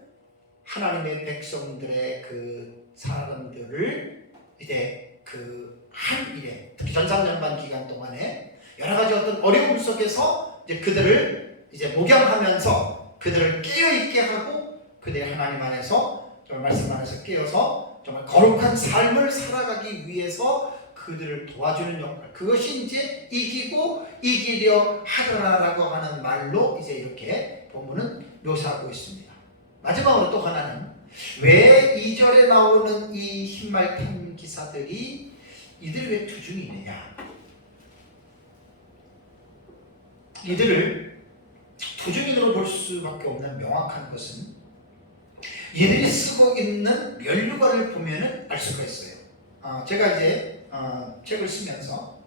하나님의 백성들의 그 사람들을 이제 그 한 일에, 특히 전산연반 기간 동안에 여러 가지 어떤 어려움 속에서 이제 그들을 이제 목양하면서 그들을 깨어있게 하고 그들이 하나님 안에서 정말 말씀 안에서 깨어서 정말 거룩한 삶을 살아가기 위해서 그들을 도와주는 역할, 그것이 이제 이기고 이기려 하더라라고 하는 말로 이제 이렇게 본문은 묘사하고 있습니다. 마지막으로 또 하나는 왜 2절에 나오는 이 흰말 탄 기사들이 이들이 왜 투중이느냐? 이들을 투중인으로 볼 수밖에 없는 명확한 것은 이들이 쓰고 있는 면류관을 보면은 알 수가 있어요. 제가 이제 책을 쓰면서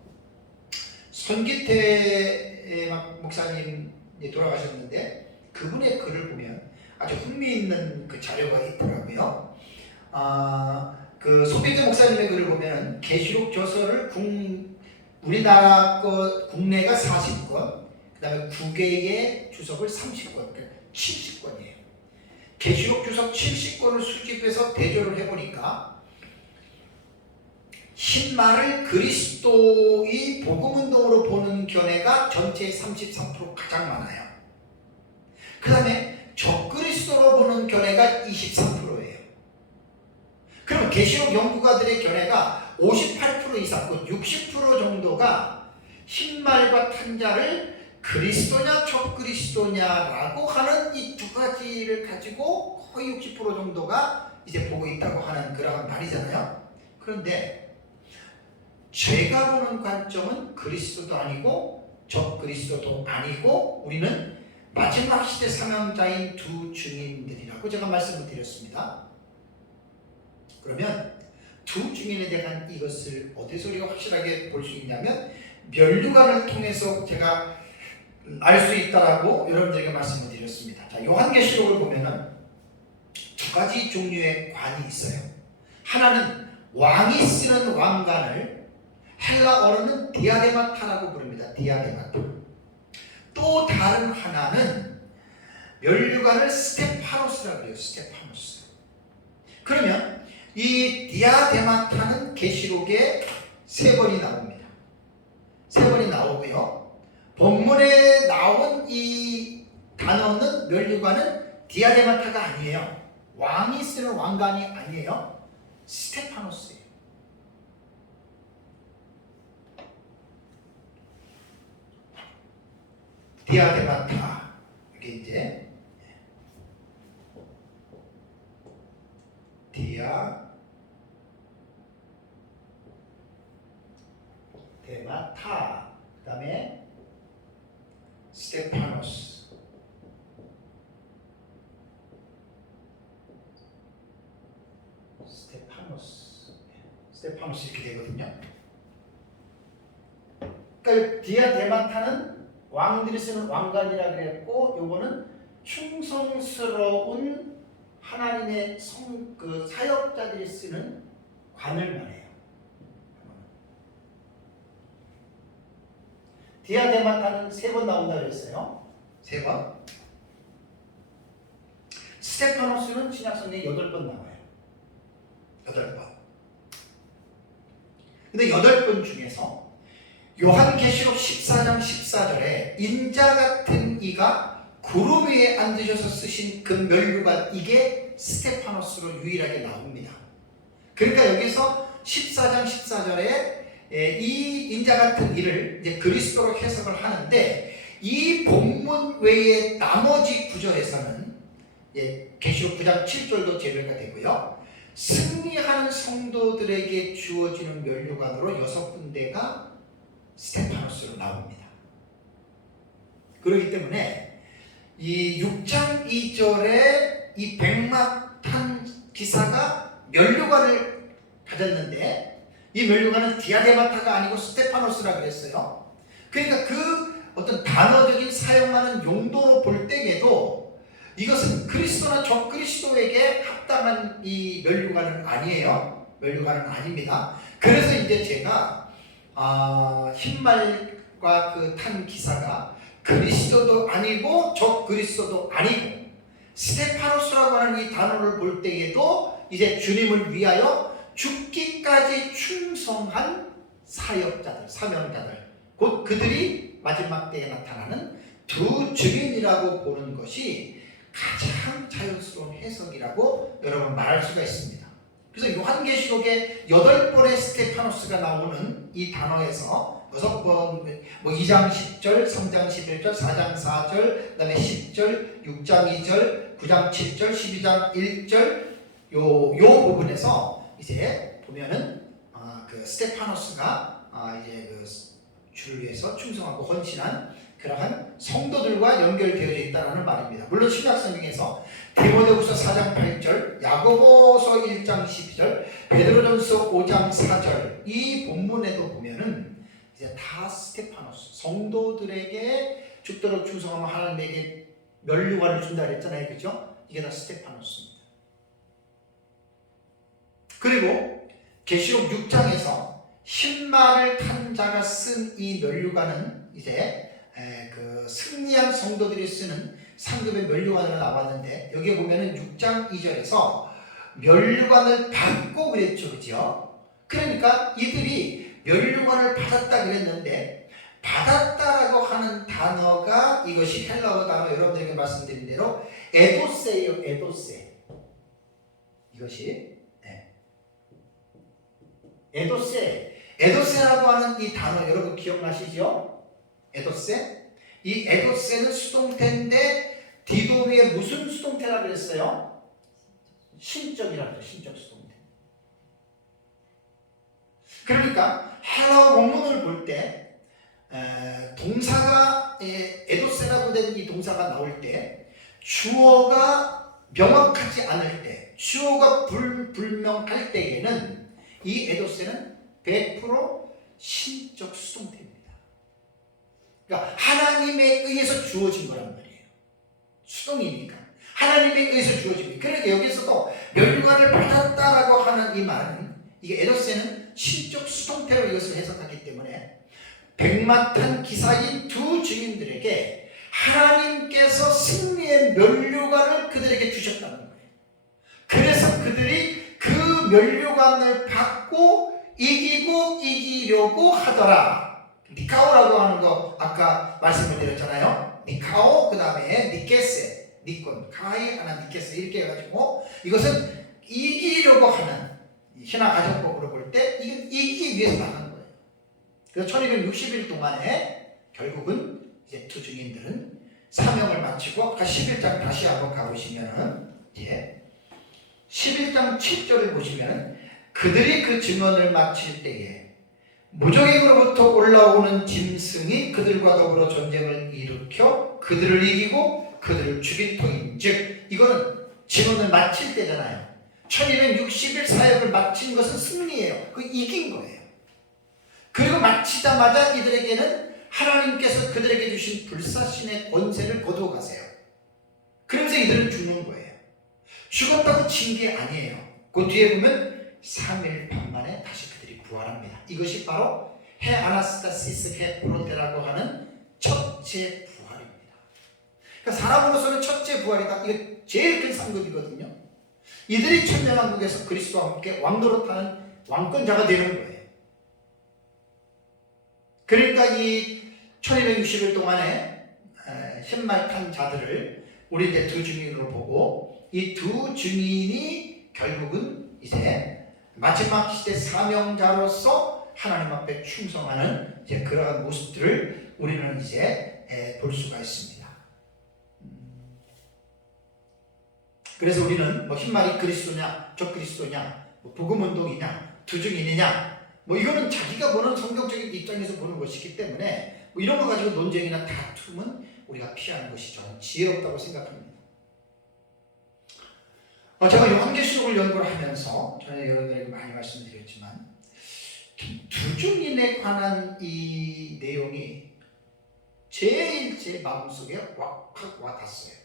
손기태 목사님이 돌아가셨는데 그분의 글을 보면 아주 흥미있는 그 자료가 있더라고요. 그 소비대 목사님의 글을 보면 계시록 저서를 우리나라 국내가 40권, 그 다음에 국외의 주석을 30권, 그러니까 70권이에요. 계시록 주석 70권을 수집해서 대조를 해보니까 흰말을 그리스도의 복음운동으로 보는 견해가 전체의 33% 가장 많아요. 그 다음에 적그리스도로 보는 견해가 23%예요. 그러면 계시록 연구가들의 견해가 58% 이상, 60% 정도가 흰말과 탄자를 그리스도냐 적그리스도냐라고 하는 이 두 가지를 가지고 거의 60% 정도가 이제 보고 있다고 하는 그러한 말이잖아요. 그런데 제가 보는 관점은 그리스도도 아니고 적그리스도도 아니고 우리는 마지막 시대 사명자인 두 증인들이라고 제가 말씀을 드렸습니다. 그러면 두 증인에 대한 이것을 어디서 우리가 확실하게 볼 수 있냐면 면류관을 통해서 제가 알 수 있다라고 여러분들에게 말씀을 드렸습니다. 자, 요한계시록을 보면은 두 가지 종류의 관이 있어요. 하나는 왕이 쓰는 왕관을 헬라어로는 디아데마타라고 부릅니다. 디아데마타. 또 다른 하나는 면류관을 스테파노스라고 해요. 스테파노스. 그러면 이 디아데마타는 계시록에 3번이 나옵니다. 3번이 나오고요. 본문에 나온 이 단어는 면류관은 디아데마타가 아니에요. 왕이 쓰는 왕관이 아니에요. 스테파노스예요. 디아데마타. 이게 이제 디아데마타. 그 다음에 스테파노스. 스테파노스 이렇게 되거든요. 그러니까 디아데마타는 왕들이 쓰는 왕관이라 그랬고, 요거는 충성스러운 하나님의 그 사역자들이 쓰는 관을 말해요. 디아데마타는 3번 나온다고 그랬어요. 3번. 스테파노스는 신약성경에 8번 나와요. 8번. 근데 8번 중에서 요한계시록 14장 14절에 인자 같은 이가 구름 위에 앉으셔서 쓰신 그 면류관, 이게 스테파노스로 유일하게 나옵니다. 그러니까 여기서 14장 14절에 이 인자 같은 이를 이제 그리스도로 해석을 하는데, 이 본문 외에 나머지 구절에서는 계시록 9장 7절도 제외가 되고요. 승리하는 성도들에게 주어지는 면류관으로 6군데가 스테파노스로 나옵니다. 그렇기 때문에 이 6장 2절에 이 백마탄 기사가 면류관을 가졌는데 이 면류관은 디아데마타가 아니고 스테파노스라 그랬어요. 그러니까 그 어떤 단어적인 사용하는 용도로 볼 때에도 이것은 그리스도나 적그리스도에게 합당한 이 면류관은 아니에요. 면류관은 아닙니다. 그래서 이제 제가 흰말과 그 탄 기사가 그리스도도 아니고 적그리스도도 아니고 스테파노스라고 하는 이 단어를 볼 때에도 이제 주님을 위하여 죽기까지 충성한 사역자들, 사명자들, 곧 그들이 마지막 때에 나타나는 두 증인이라고 보는 것이 가장 자연스러운 해석이라고 여러분 말할 수가 있습니다. 그래서 요한계시록에 8번의 스테파노스가 나오는 이 단어에서 6번, 2장 10절, 3장 11절, 4장 4절, 그 다음에 10절, 6장 2절, 9장 7절, 12장 1절 요 부분에서 이제 보면은 그 스테파노스가 이제 그 주를 위해서 충성하고 헌신한 그러한 성도들과 연결되어 있다는 말입니다. 물론 신약성경에서 디모데후서 4장 8절, 야고보서 1장 12절, 베드로전서 5장 4절 이 본문에도 보면은 이제 다 스테파노스 성도들에게 죽도록 충성하면 하나님에게 면류관을 준다 그랬잖아요, 그죠? 이게 다 스테파노스입니다. 그리고 계시록 6장에서 흰말을 탄 자가 쓴 이 면류관은 이제 그 승리한 성도들이 쓰는 상급의 면류관으로 나왔는데 여기에 보면은 6장 2절에서 면류관을 받고 그랬죠, 그죠? 그러니까 이들이 면류관을 받았다 그랬는데 받았다라고 하는 단어가 이것이 헬라어 단어 여러분들에게 말씀드린 대로 에도세예요, 에도세. 이것이 에도세라고 하는 이 단어 여러분 기억나시죠? 에도세? 이 에도세는 수동태인데 디도 위에 무슨 수동태라고 그랬어요? 신적이라고 했죠. 신적 수동태. 그러니까 헬라어 원문을 볼 때 동사가 에도세라고 된 이 동사가 나올 때 주어가 명확하지 않을 때 주어가 불명할 때에는 이 에도세는 100% 신적 수동태입니다. 그러니까 하나님에 의해서 주어진 거란 말이에요. 수동이니까 하나님에 의해서 주어진 거예요. 그러니까 여기서도 면류관을 받았다라고 하는 이 말은 이게 에도세는 신적 수동태로 이것을 해석하기 때문에 백마탄 기사인 두 증인들에게 하나님께서 승리의 면류관을 그들에게 주셨다는 거예요. 그래서 그들이 그 면류관을 받고 이기고 이기려고 하더라. 니카오라고 하는 거 아까 말씀을 드렸잖아요. 니카오 그 다음에 니케세, 니콘, 카이 하나 니케세 이렇게 해가지고 이것은 이기려고 하는 신화 가정법으로 볼 때 이건 이기기 위해서 나간 거예요. 그래서 1260일 동안에 결국은 이제 두 증인들은 사명을 마치고 아까 11장 다시 한번 가보시면은 이제 11장 7절을 보시면은 그들이 그 증언을 마칠 때에 무적행으로부터 올라오는 짐승이 그들과 더불어 전쟁을 일으켜 그들을 이기고 그들을 죽인 터인즉 이거는 증언을 마칠 때잖아요. 1260일 사역을 마친 것은 승리예요. 그 이긴 거예요. 그리고 마치자마자 이들에게는 하나님께서 그들에게 주신 불사신의 권세를 거두어 가세요. 그러면서 이들은 죽는 거예요. 죽었다고 진 게 아니에요. 그 뒤에 보면 3일 반 만에 다시 그들이 부활합니다. 이것이 바로 해 아나스타시스 해 프로테라고 하는 첫째 부활입니다. 그러니까 사람으로서는 첫째 부활이다. 이게 제일 큰 상급이거든요. 이들이 천년왕국에서 그리스도와 함께 왕노릇하는 왕권자가 되는 거예요. 그러니까 이 1260일 동안에 흰말 탄 자들을 우리 이제 두 증인으로 보고 이 두 증인이 결국은 이제 마지막 시대 사명자로서 하나님 앞에 충성하는 이제 그러한 모습들을 우리는 이제 볼 수가 있습니다. 그래서 우리는 뭐 흰말이 그리스도냐, 적그리스도냐, 뭐 복음운동이냐, 두 증인이냐, 뭐 이거는 자기가 보는 성경적인 입장에서 보는 것이기 때문에 뭐 이런 거 가지고 논쟁이나 다툼은 우리가 피하는 것이 저는 지혜롭다고 생각합니다. 제가 요한계시록을 연구를 하면서 전에 여러분에게 많이 말씀드렸지만 두중인에 관한 이 내용이 제일 제 마음속에 확 와닿았어요.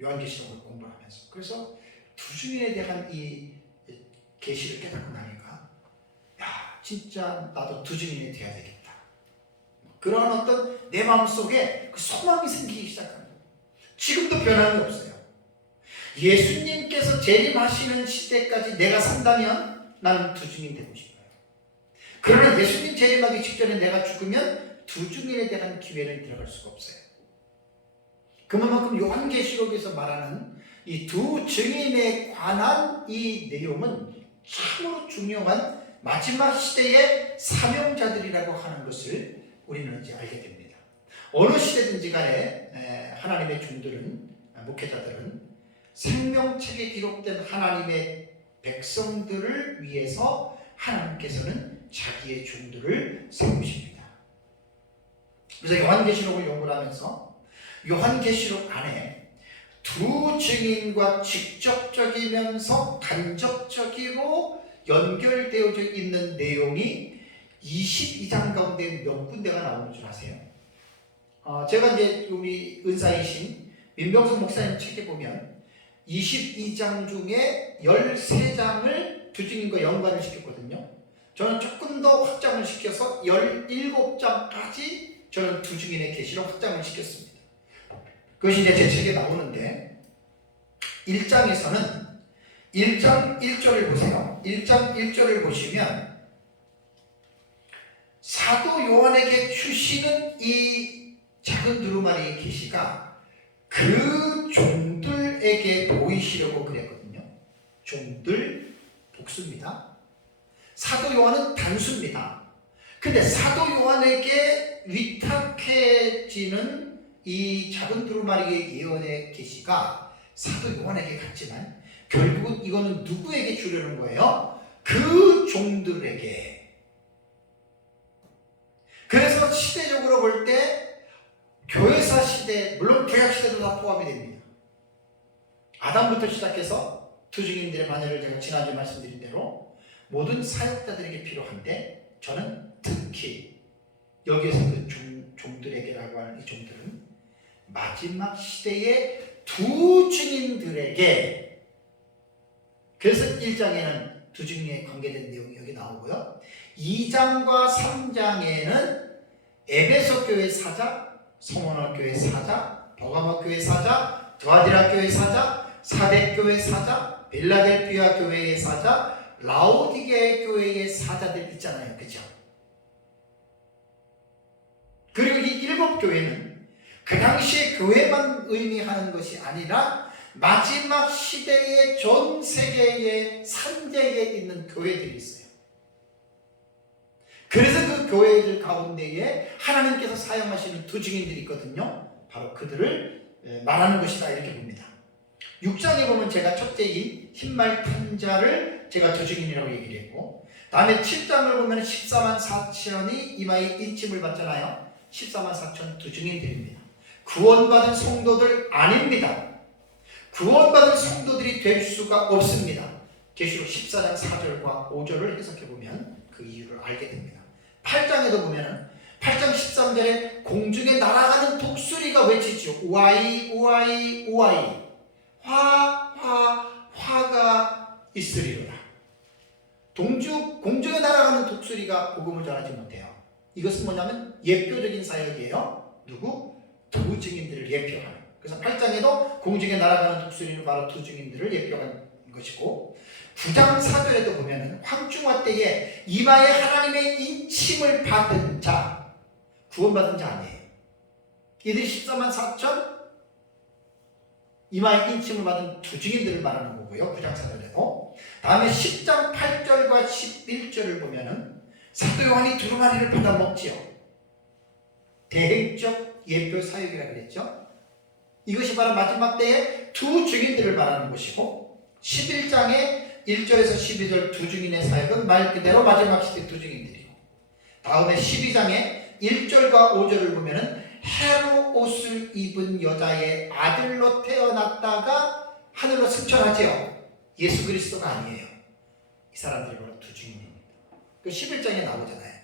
요한계시록을 공부하면서. 그래서 두중인에 대한 이 계시를 깨닫고 나니까 진짜 나도 두중인이 돼야 되겠다. 그런 어떤 내 마음속에 그 소망이 생기기 시작합니다. 지금도 변함이 없어요. 예수님께서 재림하시는 시대까지 내가 산다면 나는 두중인 되고 싶어요. 그러나 예수님 재림하기 직전에 내가 죽으면 두중인에 대한 기회는 들어갈 수가 없어요. 그만큼 요한계시록에서 말하는 이 두 증인에 관한 이 내용은 참으로 중요한 마지막 시대의 사명자들이라고 하는 것을 우리는 이제 알게 됩니다. 어느 시대든지 간에 하나님의 종들은, 목회자들은 생명책에 기록된 하나님의 백성들을 위해서 하나님께서는 자기의 종들을 세우십니다. 그래서 요한계시록을 연구를 하면서 요한계시록 안에 두 증인과 직접적이면서 간접적으로 연결되어져 있는 내용이 22장 가운데 몇 군데가 나오는 줄 아세요? 제가 이제 우리 은사이신 민병석 목사님 책에 보면 22장 중에 13장을 두 증인과 연관을 시켰거든요. 저는 조금 더 확장을 시켜서 17장까지 저는 두 증인의 계시로 확장을 시켰습니다. 그것이 이제 제 책에 나오는데 1장에서는 1장 1절을 보세요. 1장 1절을 보시면 사도 요한에게 주시는 이 작은 두루마리의 계시가 그 종들에게 보이시려고 그랬거든요. 종들 복수입니다. 사도 요한은 단수입니다. 근데 사도 요한에게 위탁해지는 이 작은 두루마리의 예언의 계시가 사도 요한에게 갔지만 결국은 이거는 누구에게 주려는 거예요? 그 종들에게. 그래서 시대적으로 볼 때 교회사 시대, 물론 구약 시대도 다 포함이 됩니다. 아담부터 시작해서 두 증인들의 반열을 제가 지난주에 말씀드린 대로 모든 사역자들에게 필요한데, 저는 특히 여기에서 그 종들에게라고 하는 이 종들은 마지막 시대의 두 증인들에게. 그래서 1장에는 두 증인에 관계된 내용이 여기 나오고요. 2장과 3장에는 에베소 교회 사자, 성원화 교회 사자, 버가모 교회 사자, 드아디라 교회 사자, 사대 교회 사자, 빌라델피아 교회의 사자, 라오디게 교회의 사자들 있잖아요. 그죠? 그리고 이 7교회는 그 당시에 교회만 의미하는 것이 아니라 마지막 시대의 전 세계의 산재에 있는 교회들이 있어요. 그래서 그 교회들 가운데에 하나님께서 사용하시는 두 증인들이 있거든요. 바로 그들을 말하는 것이다 이렇게 봅니다. 6장에 보면 제가 첫째인 흰말 탄자를 제가 두 증인이라고 얘기를 했고, 다음에 7장을 보면 14만 4천이 이마에 인침을 받잖아요. 14만 4천 두 증인들입니다. 구원받은 성도들 아닙니다. 구원받은 성도들이 될 수가 없습니다. 계시록 14장 4절과 5절을 해석해보면 그 이유를 알게 됩니다. 8장에도 보면은 8장 13절에 공중에 날아가는 독수리가 외치죠. 우아이 우아이 우아이, 화가 있으리로다. 공중에 날아가는 독수리가 복음을 전하지 못해요. 이것은 뭐냐면 예표적인 사역이에요. 누구? 두 증인들을 예표하는. 그래서 8장에도 공중에 날아가는 독수리는 바로 두 증인들을 예표한 것이고, 9장 4절에도 보면은 황중화 때에 이마에 하나님의 인침을 받은 자, 구원받은 자 아니에요. 이들이 14만 4천 이마에 인침을 받은 두 증인들을 말하는 거고요. 9장 4절에도. 다음에 10장 8절과 11절을 보면은 사도 요한이 두루마리를 받아 먹지요. 대행적 예표 사역이라 그랬죠. 이것이 바로 마지막 때에 두 증인들을 말하는 것이고, 11장에 1절에서 12절 두 증인의 사역은 말 그대로 마지막 시대 두 증인들이고, 다음에 12장에 1절과 5절을 보면은 해로 옷을 입은 여자의 아들로 태어났다가 하늘로 승천하지요. 예수 그리스도가 아니에요. 이 사람들이 바로 두 증인입니다. 그 11장에 나오잖아요.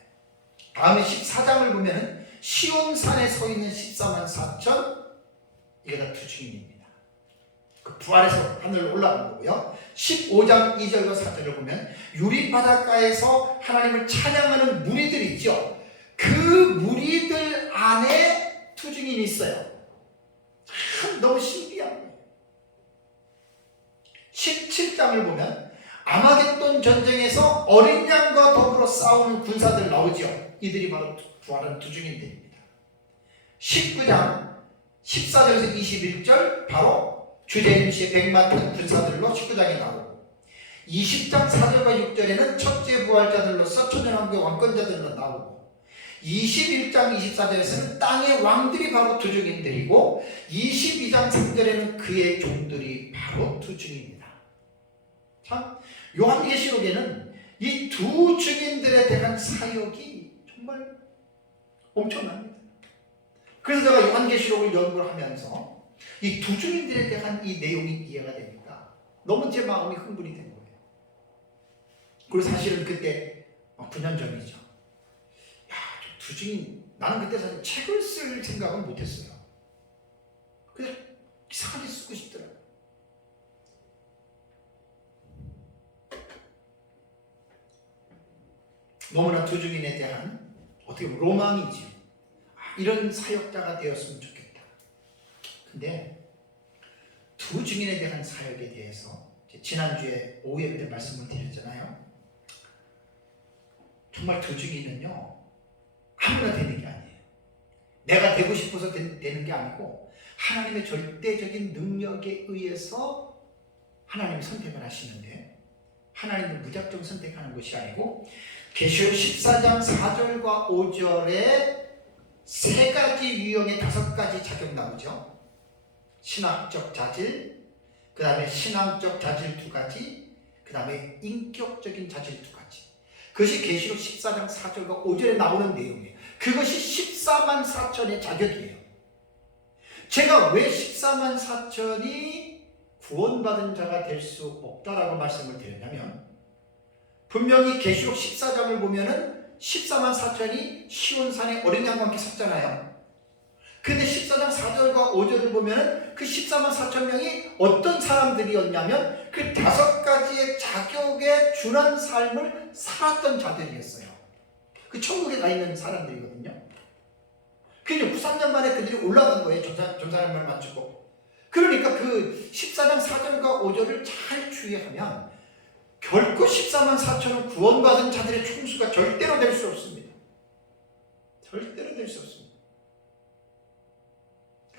다음에 14장을 보면 시온산에 서 있는 14만 4천, 이게 다 두 증인입니다. 그 부활해서 하늘로 올라간 거고요. 15장 2절과 4절을 보면 유리 바닷가에서 하나님을 찬양하는 무리들이 있죠. 그 무리들 안에 두 증인이 있어요. 참 너무 신기한 거예요. 17장을 보면 아마겟돈 전쟁에서 어린 양과 더불어 싸우는 군사들 나오죠. 이들이 바로 부활한 두 증인들입니다. 19장 14절에서 21절 바로 주제임시의 백마탄 군사들로 19장에 나오고, 20장 4절과 6절에는 첫째 부활자들로서 천년왕국의 왕권자들로 나오고, 21장 24절에서는 땅의 왕들이 바로 두 증인들이고, 22장 3절에는 그의 종들이 바로 두 증인입니다. 참 요한계시록에는 이 두 증인들에 대한 사역이 정말 엄청납니다. 그래서 제가 요한계시록을 연구를 하면서 이 두 증인들에 대한 이 내용이 이해가 되니까 너무 제 마음이 흥분이 된 거예요. 그리고 사실은 그때 9년 전이죠. 야, 두 증인, 나는 그때 사실 책을 쓸 생각은 못했어요. 그냥 이상하게 쓰고 싶더라고요. 너무나 두 증인에 대한 어떻게 보면 로망이지요. 이런 사역자가 되었으면 좋겠다. 근데 두 증인에 대한 사역에 대해서 지난주에 오후 예배 때 말씀을 드렸잖아요. 정말 두 증인은요, 아무나 되는 게 아니에요. 내가 되고 싶어서 되는 게 아니고 하나님의 절대적인 능력에 의해서 하나님이 선택을 하시는데, 하나님은 무작정 선택하는 것이 아니고 계시록 14장 4절과 5절에 세 가지 유형의 5가지 자격 나오죠. 신학적 자질, 그 다음에 신앙적 자질 2가지, 그 다음에 인격적인 자질 2가지. 그것이 계시록 14장 4절과 5절에 나오는 내용이에요. 그것이 14만 4천의 자격이에요. 제가 왜 14만 4천이 구원받은 자가 될 수 없다라고 말씀을 드렸냐면, 분명히 계시록 14장을 보면은 14만 4천이 시온산에 어린 양과 함께 섰잖아요. 근데 14장 4절과 5절을 보면은 그 14만 4천 명이 어떤 사람들이었냐면 그 5가지의 자격에 준한 삶을 살았던 자들이었어요. 그 천국에 가 있는 사람들이거든요. 그게 3년 만에 그들이 올라간 거예요. 전사님을 마치고. 그러니까 그 14장 4절과 5절을 잘 주의하면 결코 14만 4천은 구원받은 자들의 총수가 절대로 될 수 없습니다. 절대로 될 수 없습니다.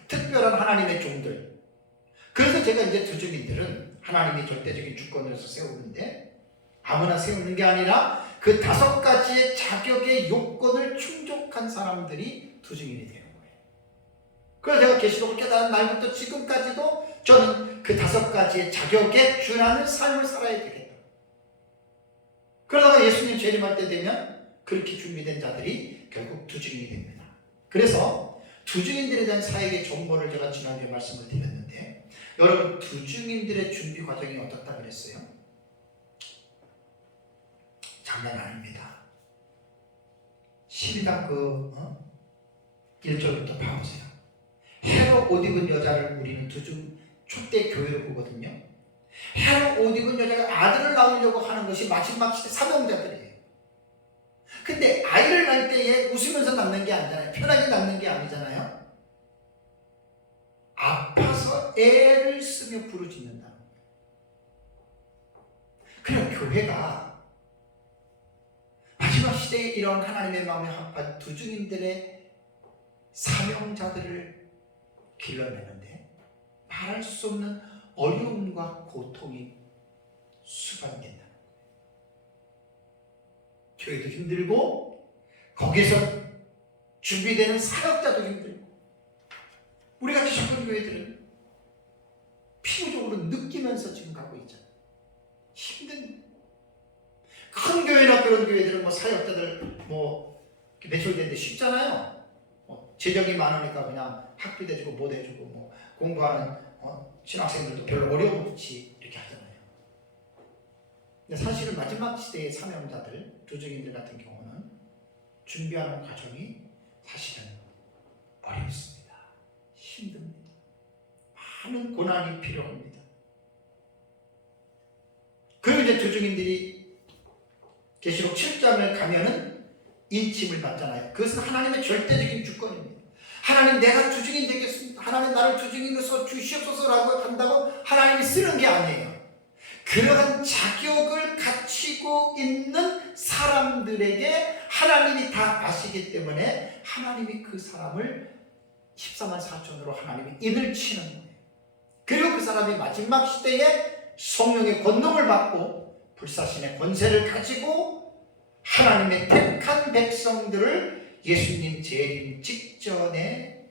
특별한 하나님의 종들. 그래서 제가 이제 두 증인들은 하나님이 절대적인 주권으로서 세우는데, 아무나 세우는 게 아니라 그 5가지의 자격의 요건을 충족한 사람들이 두 증인이 되는 거예요. 그래서 제가 계시록을 깨달은 날부터 지금까지도 저는 그 5가지의 자격에 준하는 삶을 살아야 되겠다. 그러다가 예수님 재림할 때 되면 그렇게 준비된 자들이 결국 두 증인이 됩니다. 그래서 두 증인들에 대한 사역의 정보를 제가 지난주에 말씀을 드렸는데, 여러분 두 증인들의 준비 과정이 어떻다 그랬어요? 장난 아닙니다. 12장 1절부터 봐보세요. 헤롯 옷 입은 여자를 우리는 초대 교회로 보거든요. 헤롯 옷 입은 여자가 아들을 낳으려고 하는 것이 마지막 시대 사명자들이에요. 근데 아이를 낳을 때에 웃으면서 낳는 게 아니잖아요. 편하게 낳는 게 아니잖아요. 아파서 애를 쓰며 부르짖는다. 그럼 교회가 마지막 시대에 이런 하나님의 마음에 합한 두 증인들의 사명자들을 길러내는데 말할 수 없는 어려움과 고통이 수반된다는 거예요. 교회도 힘들고 거기서 준비되는 사역자도 힘들고, 우리 같이 작은 교회들은 피부적으로 느끼면서 지금 가고 있잖아요. 힘든 큰 교회나 그런 교회들은 사역자들 매출되는데 쉽잖아요. 재정이 많으니까 그냥 학비도 해주고 못 해주고 뭐 공부하는 신학생들도 별로 어려움 없이 이렇게 하잖아요. 근데 사실은 마지막 시대의 사명자들, 두중인들 같은 경우는 준비하는 과정이 사실은 어렵습니다. 힘듭니다. 많은 고난이 필요합니다. 그리고 이제 두중인들이 계시록 7장을 가면은 인침을 받잖아요. 그것은 하나님의 절대적인 주권입니다. 하나님 내가 두중인 되겠습니다. 하나님 나를 두중인으로서 주시옵소서라고 한다고 하나님이 쓰는 게 아니에요. 그러한 자격을 갖추고 있는 사람들에게 하나님이 다 아시기 때문에 하나님이 그 사람을 14만 4천으로 하나님이 인을 치는 거예요. 그리고 그 사람이 마지막 시대에 성령의 권능을 받고 불사신의 권세를 가지고 하나님의 택한 백성들을 예수님 재림 직전에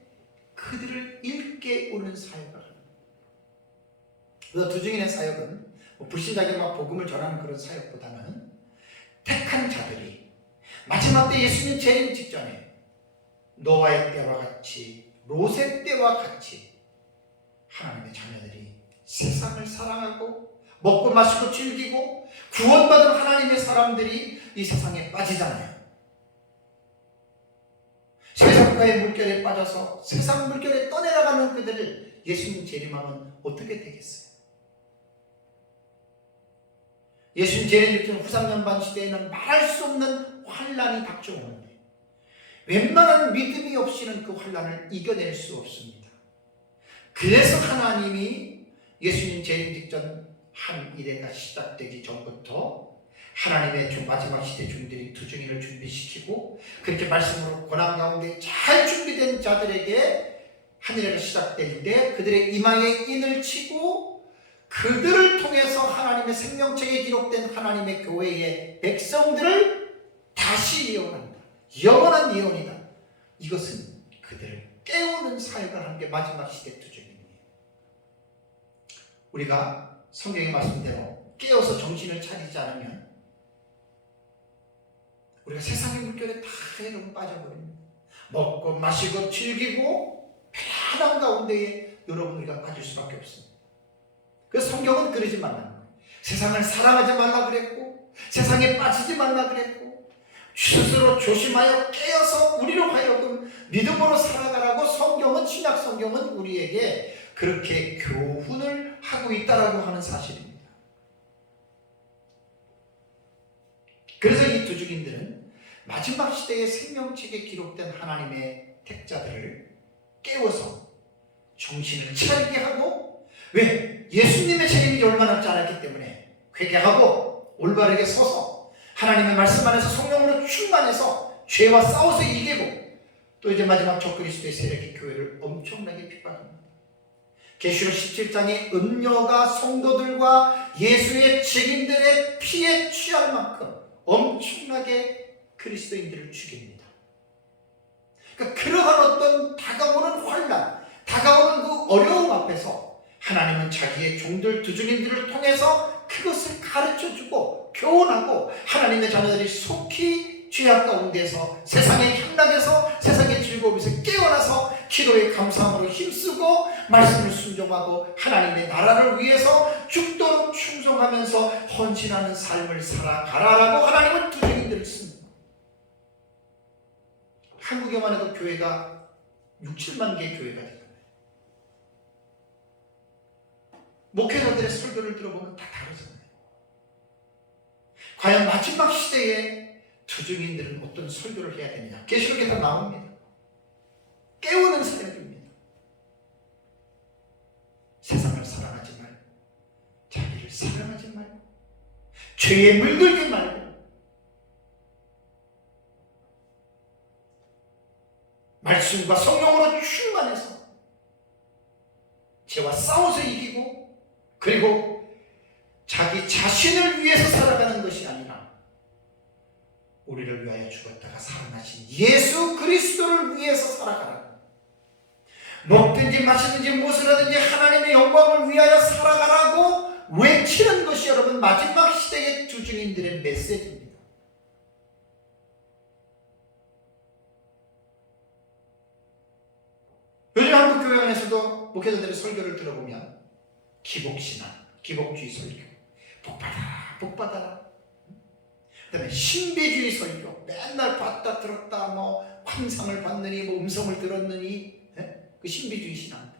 그들을 일깨우는 사역을 합니다. 그래서 두중인의 사역은 불신자에게 막 복음을 전하는 그런 사역보다는 택한 자들이 마지막 때 예수님 재림 직전에 노아의 때와 같이 롯의 때와 같이 하나님의 자녀들이 세상을 사랑하고 먹고 마시고 즐기고 구원받은 하나님의 사람들이 이 세상에 빠지잖아요. 세상과의 물결에 빠져서 세상 물결에 떠내려가는 그들을 예수님 재림하면 어떻게 되겠어요? 예수님 재림 직전 후 3년반 시대에는 말할 수 없는 환란이 닥쳐오는데 웬만한 믿음이 없이는 그 환란을 이겨낼 수 없습니다. 그래서 하나님이 예수님 재림 직전 한 일회가 시작되기 전부터 하나님의 마지막 시대 종들이 두중인을 준비시키고 그렇게 말씀으로 고난 가운데 잘 준비된 자들에게 한 일회가 시작될 때 그들의 이마에 인을 치고 그들을 통해서 하나님의 생명책에 기록된 하나님의 교회의 백성들을 다시 예언한다. 영원한 예언이다. 이것은 그들을 깨우는 사역을 하는 게 마지막 시대 두중인이에요. 우리가 성경의 말씀대로 깨어서 정신을 차리지 않으면 우리가 세상의 물결에 다 해금 빠져버립니다. 먹고 마시고 즐기고 편안한 가운데에 여러분 우리가 빠질 수밖에 없습니다. 그래서 성경은 그러지 말라는 거예요. 세상을 사랑하지 말라 그랬고 세상에 빠지지 말라 그랬고 스스로 조심하여 깨어서 우리로 하여금 믿음으로 살아가라고 성경은 신약 성경은 우리에게 그렇게 교훈을 하고 있다라고 하는 사실입니다. 그래서 이 두중인들은 마지막 시대의 생명책에 기록된 하나님의 택자들을 깨워서 정신을 차리게 하고 왜? 예수님의 재림이 얼마 남지 않았기 때문에 회개하고 올바르게 서서 하나님의 말씀 안에서 성령으로 충만해서 죄와 싸워서 이기고 또 이제 마지막 적그리스도의 세력이 교회를 엄청나게 비판합니다. 계시록 17장에 음녀가 성도들과 예수의 증인들의 피에 취할 만큼 엄청나게 그리스도인들을 죽입니다. 그러니까 그러한 어떤 다가오는 환난, 다가오는 그 어려움 앞에서 하나님은 자기의 종들 두중인들을 통해서 그것을 가르쳐주고 교훈하고 하나님의 자녀들이 속히 죄악 가운데서 세상의 향락에서 세상의 즐거움에서 깨어나서 기도의 감사함으로 힘쓰고 말씀을 순종하고 하나님의 나라를 위해서 죽도록 충성하면서 헌신하는 삶을 살아가라라고 하나님은 두중인들을 씁니다. 한국에만 해도 교회가 6, 7만 개의 교회가 되잖아요. 목회자들의 설교를 들어보면 다 다르잖아요. 과연 마지막 시대에 두중인들은 어떤 설교를 해야 되느냐? 계시록에 다 나옵니다. 깨우는 사역입니다. 세상을 사랑하지 말고 자기를 사랑하지 말고 죄에 물들지 말고 말씀과 성령으로 충만해서 죄와 싸워서 이기고 그리고 자기 자신을 위해서 살아가는 것이 아니라 우리를 위하여 죽었다가 살아나신 예수 그리스도를 위해서 살아가라. 먹든지 마시든지 무엇을 하든지 하나님의 영광을 위하여 살아가라고 외치는 것이 여러분 마지막 시대의 두중인들의 메시지입니다. 교회 안에서도 목회자들의 설교를 들어보면 기복신앙, 기복주의 설교, 복받아라, 복받아라. 그 다음에 신비주의 설교, 맨날 봤다 들었다, 뭐 환상을 봤느니, 뭐 음성을 들었느니, 그 신비주의 신앙.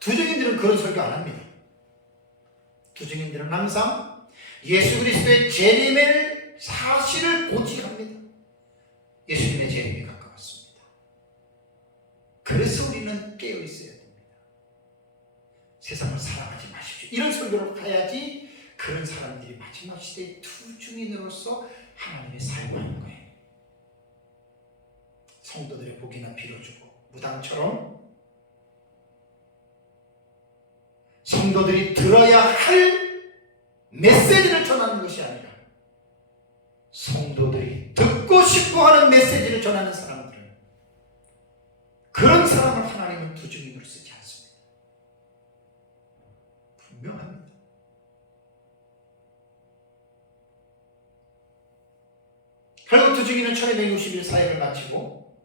두증인들은 그런 설교 안 합니다. 두증인들은 항상 예수 그리스도의 재림의 사실을 고지합니다. 예수님의 재림이 가까웠습니다. 그래서 우리는 깨어 있어야 됩니다. 세상을 사랑하지 마십시오. 이런 설교를 해야지 그런 사람들이 마지막 시대의 투증인으로서 하나님의 사용하는 거예요. 성도들의 복이나 빌어주고 무당처럼 성도들이 들어야 할 메시지를 전하는 것이 아니라 성도들이 듣고 싶어 하는 메시지를 전하는 사람들은, 그런 사람을 하나님은 두증인으로 쓰지 않습니다. 분명합니다. 결국 두증인은 1260일 사역을 마치고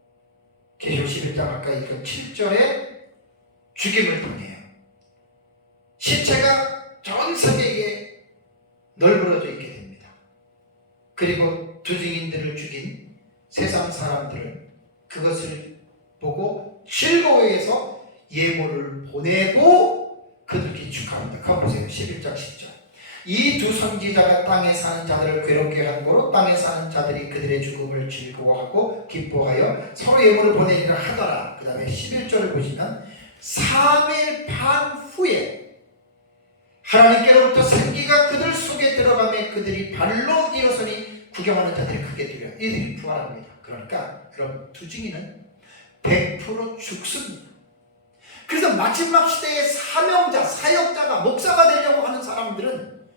계시록 11장 아까 읽은 7절에 죽임을 당해요. 시체가 전 세계에 널브러져 있게 됩니다. 그리고 두증인들을 죽인 세상 사람들은 그것을 보고 즐거워해서 예물을 보내고 그들께 축하합니다. 가보세요. 11장 10절. 이 두 선지자가 땅에 사는 자들을 괴롭게 한 거로 땅에 사는 자들이 그들의 죽음을 즐거워하고 기뻐하여 서로 예물을 보내리라 하더라. 그 다음에 11절을 보시면 3일 반 후에 하나님께로부터 생기가 그들 속에 들어가며 그들이 발로 일어서니 구경하는 자들이 크게 두려워. 이들이 부활합니다. 그러니까 그럼 두증인은 100% 죽습니다. 그래서 마지막 시대의 사명자, 사역자가, 목사가 되려고 하는 사람들은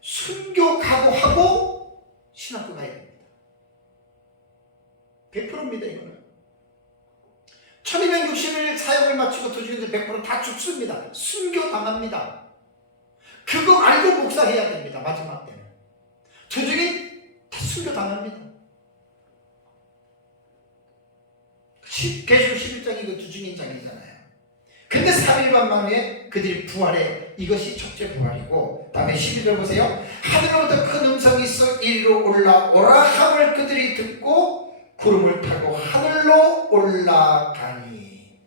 순교 각오하고 신학교 가야 됩니다. 100%입니다. 이거는 1260일 사역을 마치고 두증인들 100% 다 죽습니다. 순교 당합니다. 그거 알고 목사해야 됩니다. 마지막 때는 두증인 다 순교 당합니다. 계시록 11장이 그 두증인장이잖아요. 근데 3일 반 만에 그들이 부활해. 이것이 첫째 부활이고, 다음에 12절 보세요. 하늘로부터 큰 음성이 있어 이리로 올라오라 함을 그들이 듣고 구름을 타고 하늘로 올라가니.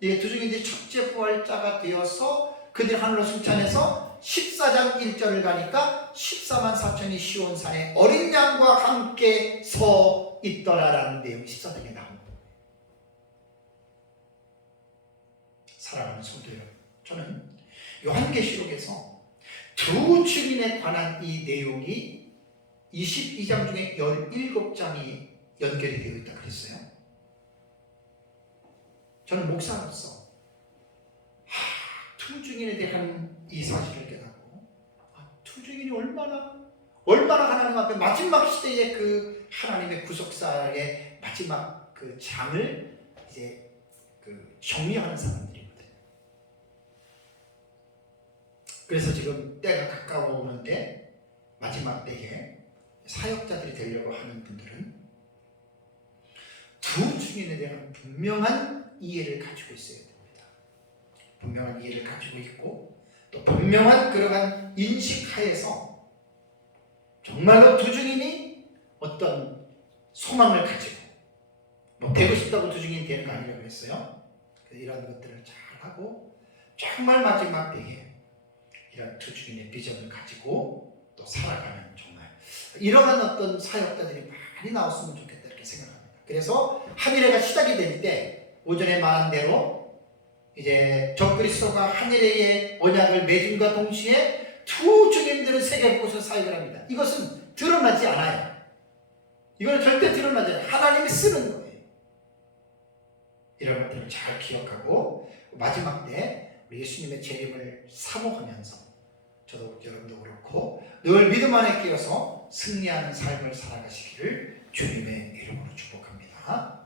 이게 두증인들이 첫째 부활자가 되어서 그들이 하늘로 승천해서 14장 1절을 가니까 14만 4천이 시온산에 어린 양과 함께 서 있더라라는 내용이 14장에 나옵니다. 사랑하는 성도 여러분, 저는 요한계시록에서 두 증인에 관한 이 내용이 22장 중에 17장이 연결이 되어 있다 그랬어요. 저는 목사로서 두 증인에 대한 이 사실을 깨닫고, 두 증인이 얼마나 하나님 앞에 마지막 시대의 그 하나님의 구속사의 마지막 그 장을 이제 그 정리하는 사람들이거든요. 그래서 지금 때가 가까워오는데 마지막 때에 사역자들이 되려고 하는 분들은 두 증인에 대한 분명한 이해를 가지고 있어야 됩니다. 분명한 이해를 가지고 있고 또 분명한 그러한 인식하에서 정말로 두 증인이 어떤 소망을 가지고 뭐 되고 싶다고 두 증인이 되는 거 아니라고 했어요. 이런 것들을 잘 하고 정말 마지막 때에 이런 두 증인의 비전을 가지고 또 살아가는, 정말 이러한 어떤 사역자들이 많이 나왔으면 좋겠다 이렇게 생각합니다. 그래서 한일회가 시작이 될 때 오전에 말한 대로 이제 적그리스도가 한일회의 언약을 맺음과 동시에 두 증인들은 세계 곳에서 사역을 합니다. 이것은 드러나지 않아요. 이거는 절대 드러나지 않아요. 하나님이 쓰는 거예요. 이런 것들을 잘 기억하고 마지막 때 우리 예수님의 재림을 사모하면서 저도 여러분도 그렇고 늘 믿음 안에 끼어서 승리하는 삶을 살아가시기를 주님의 이름으로 축복합니다.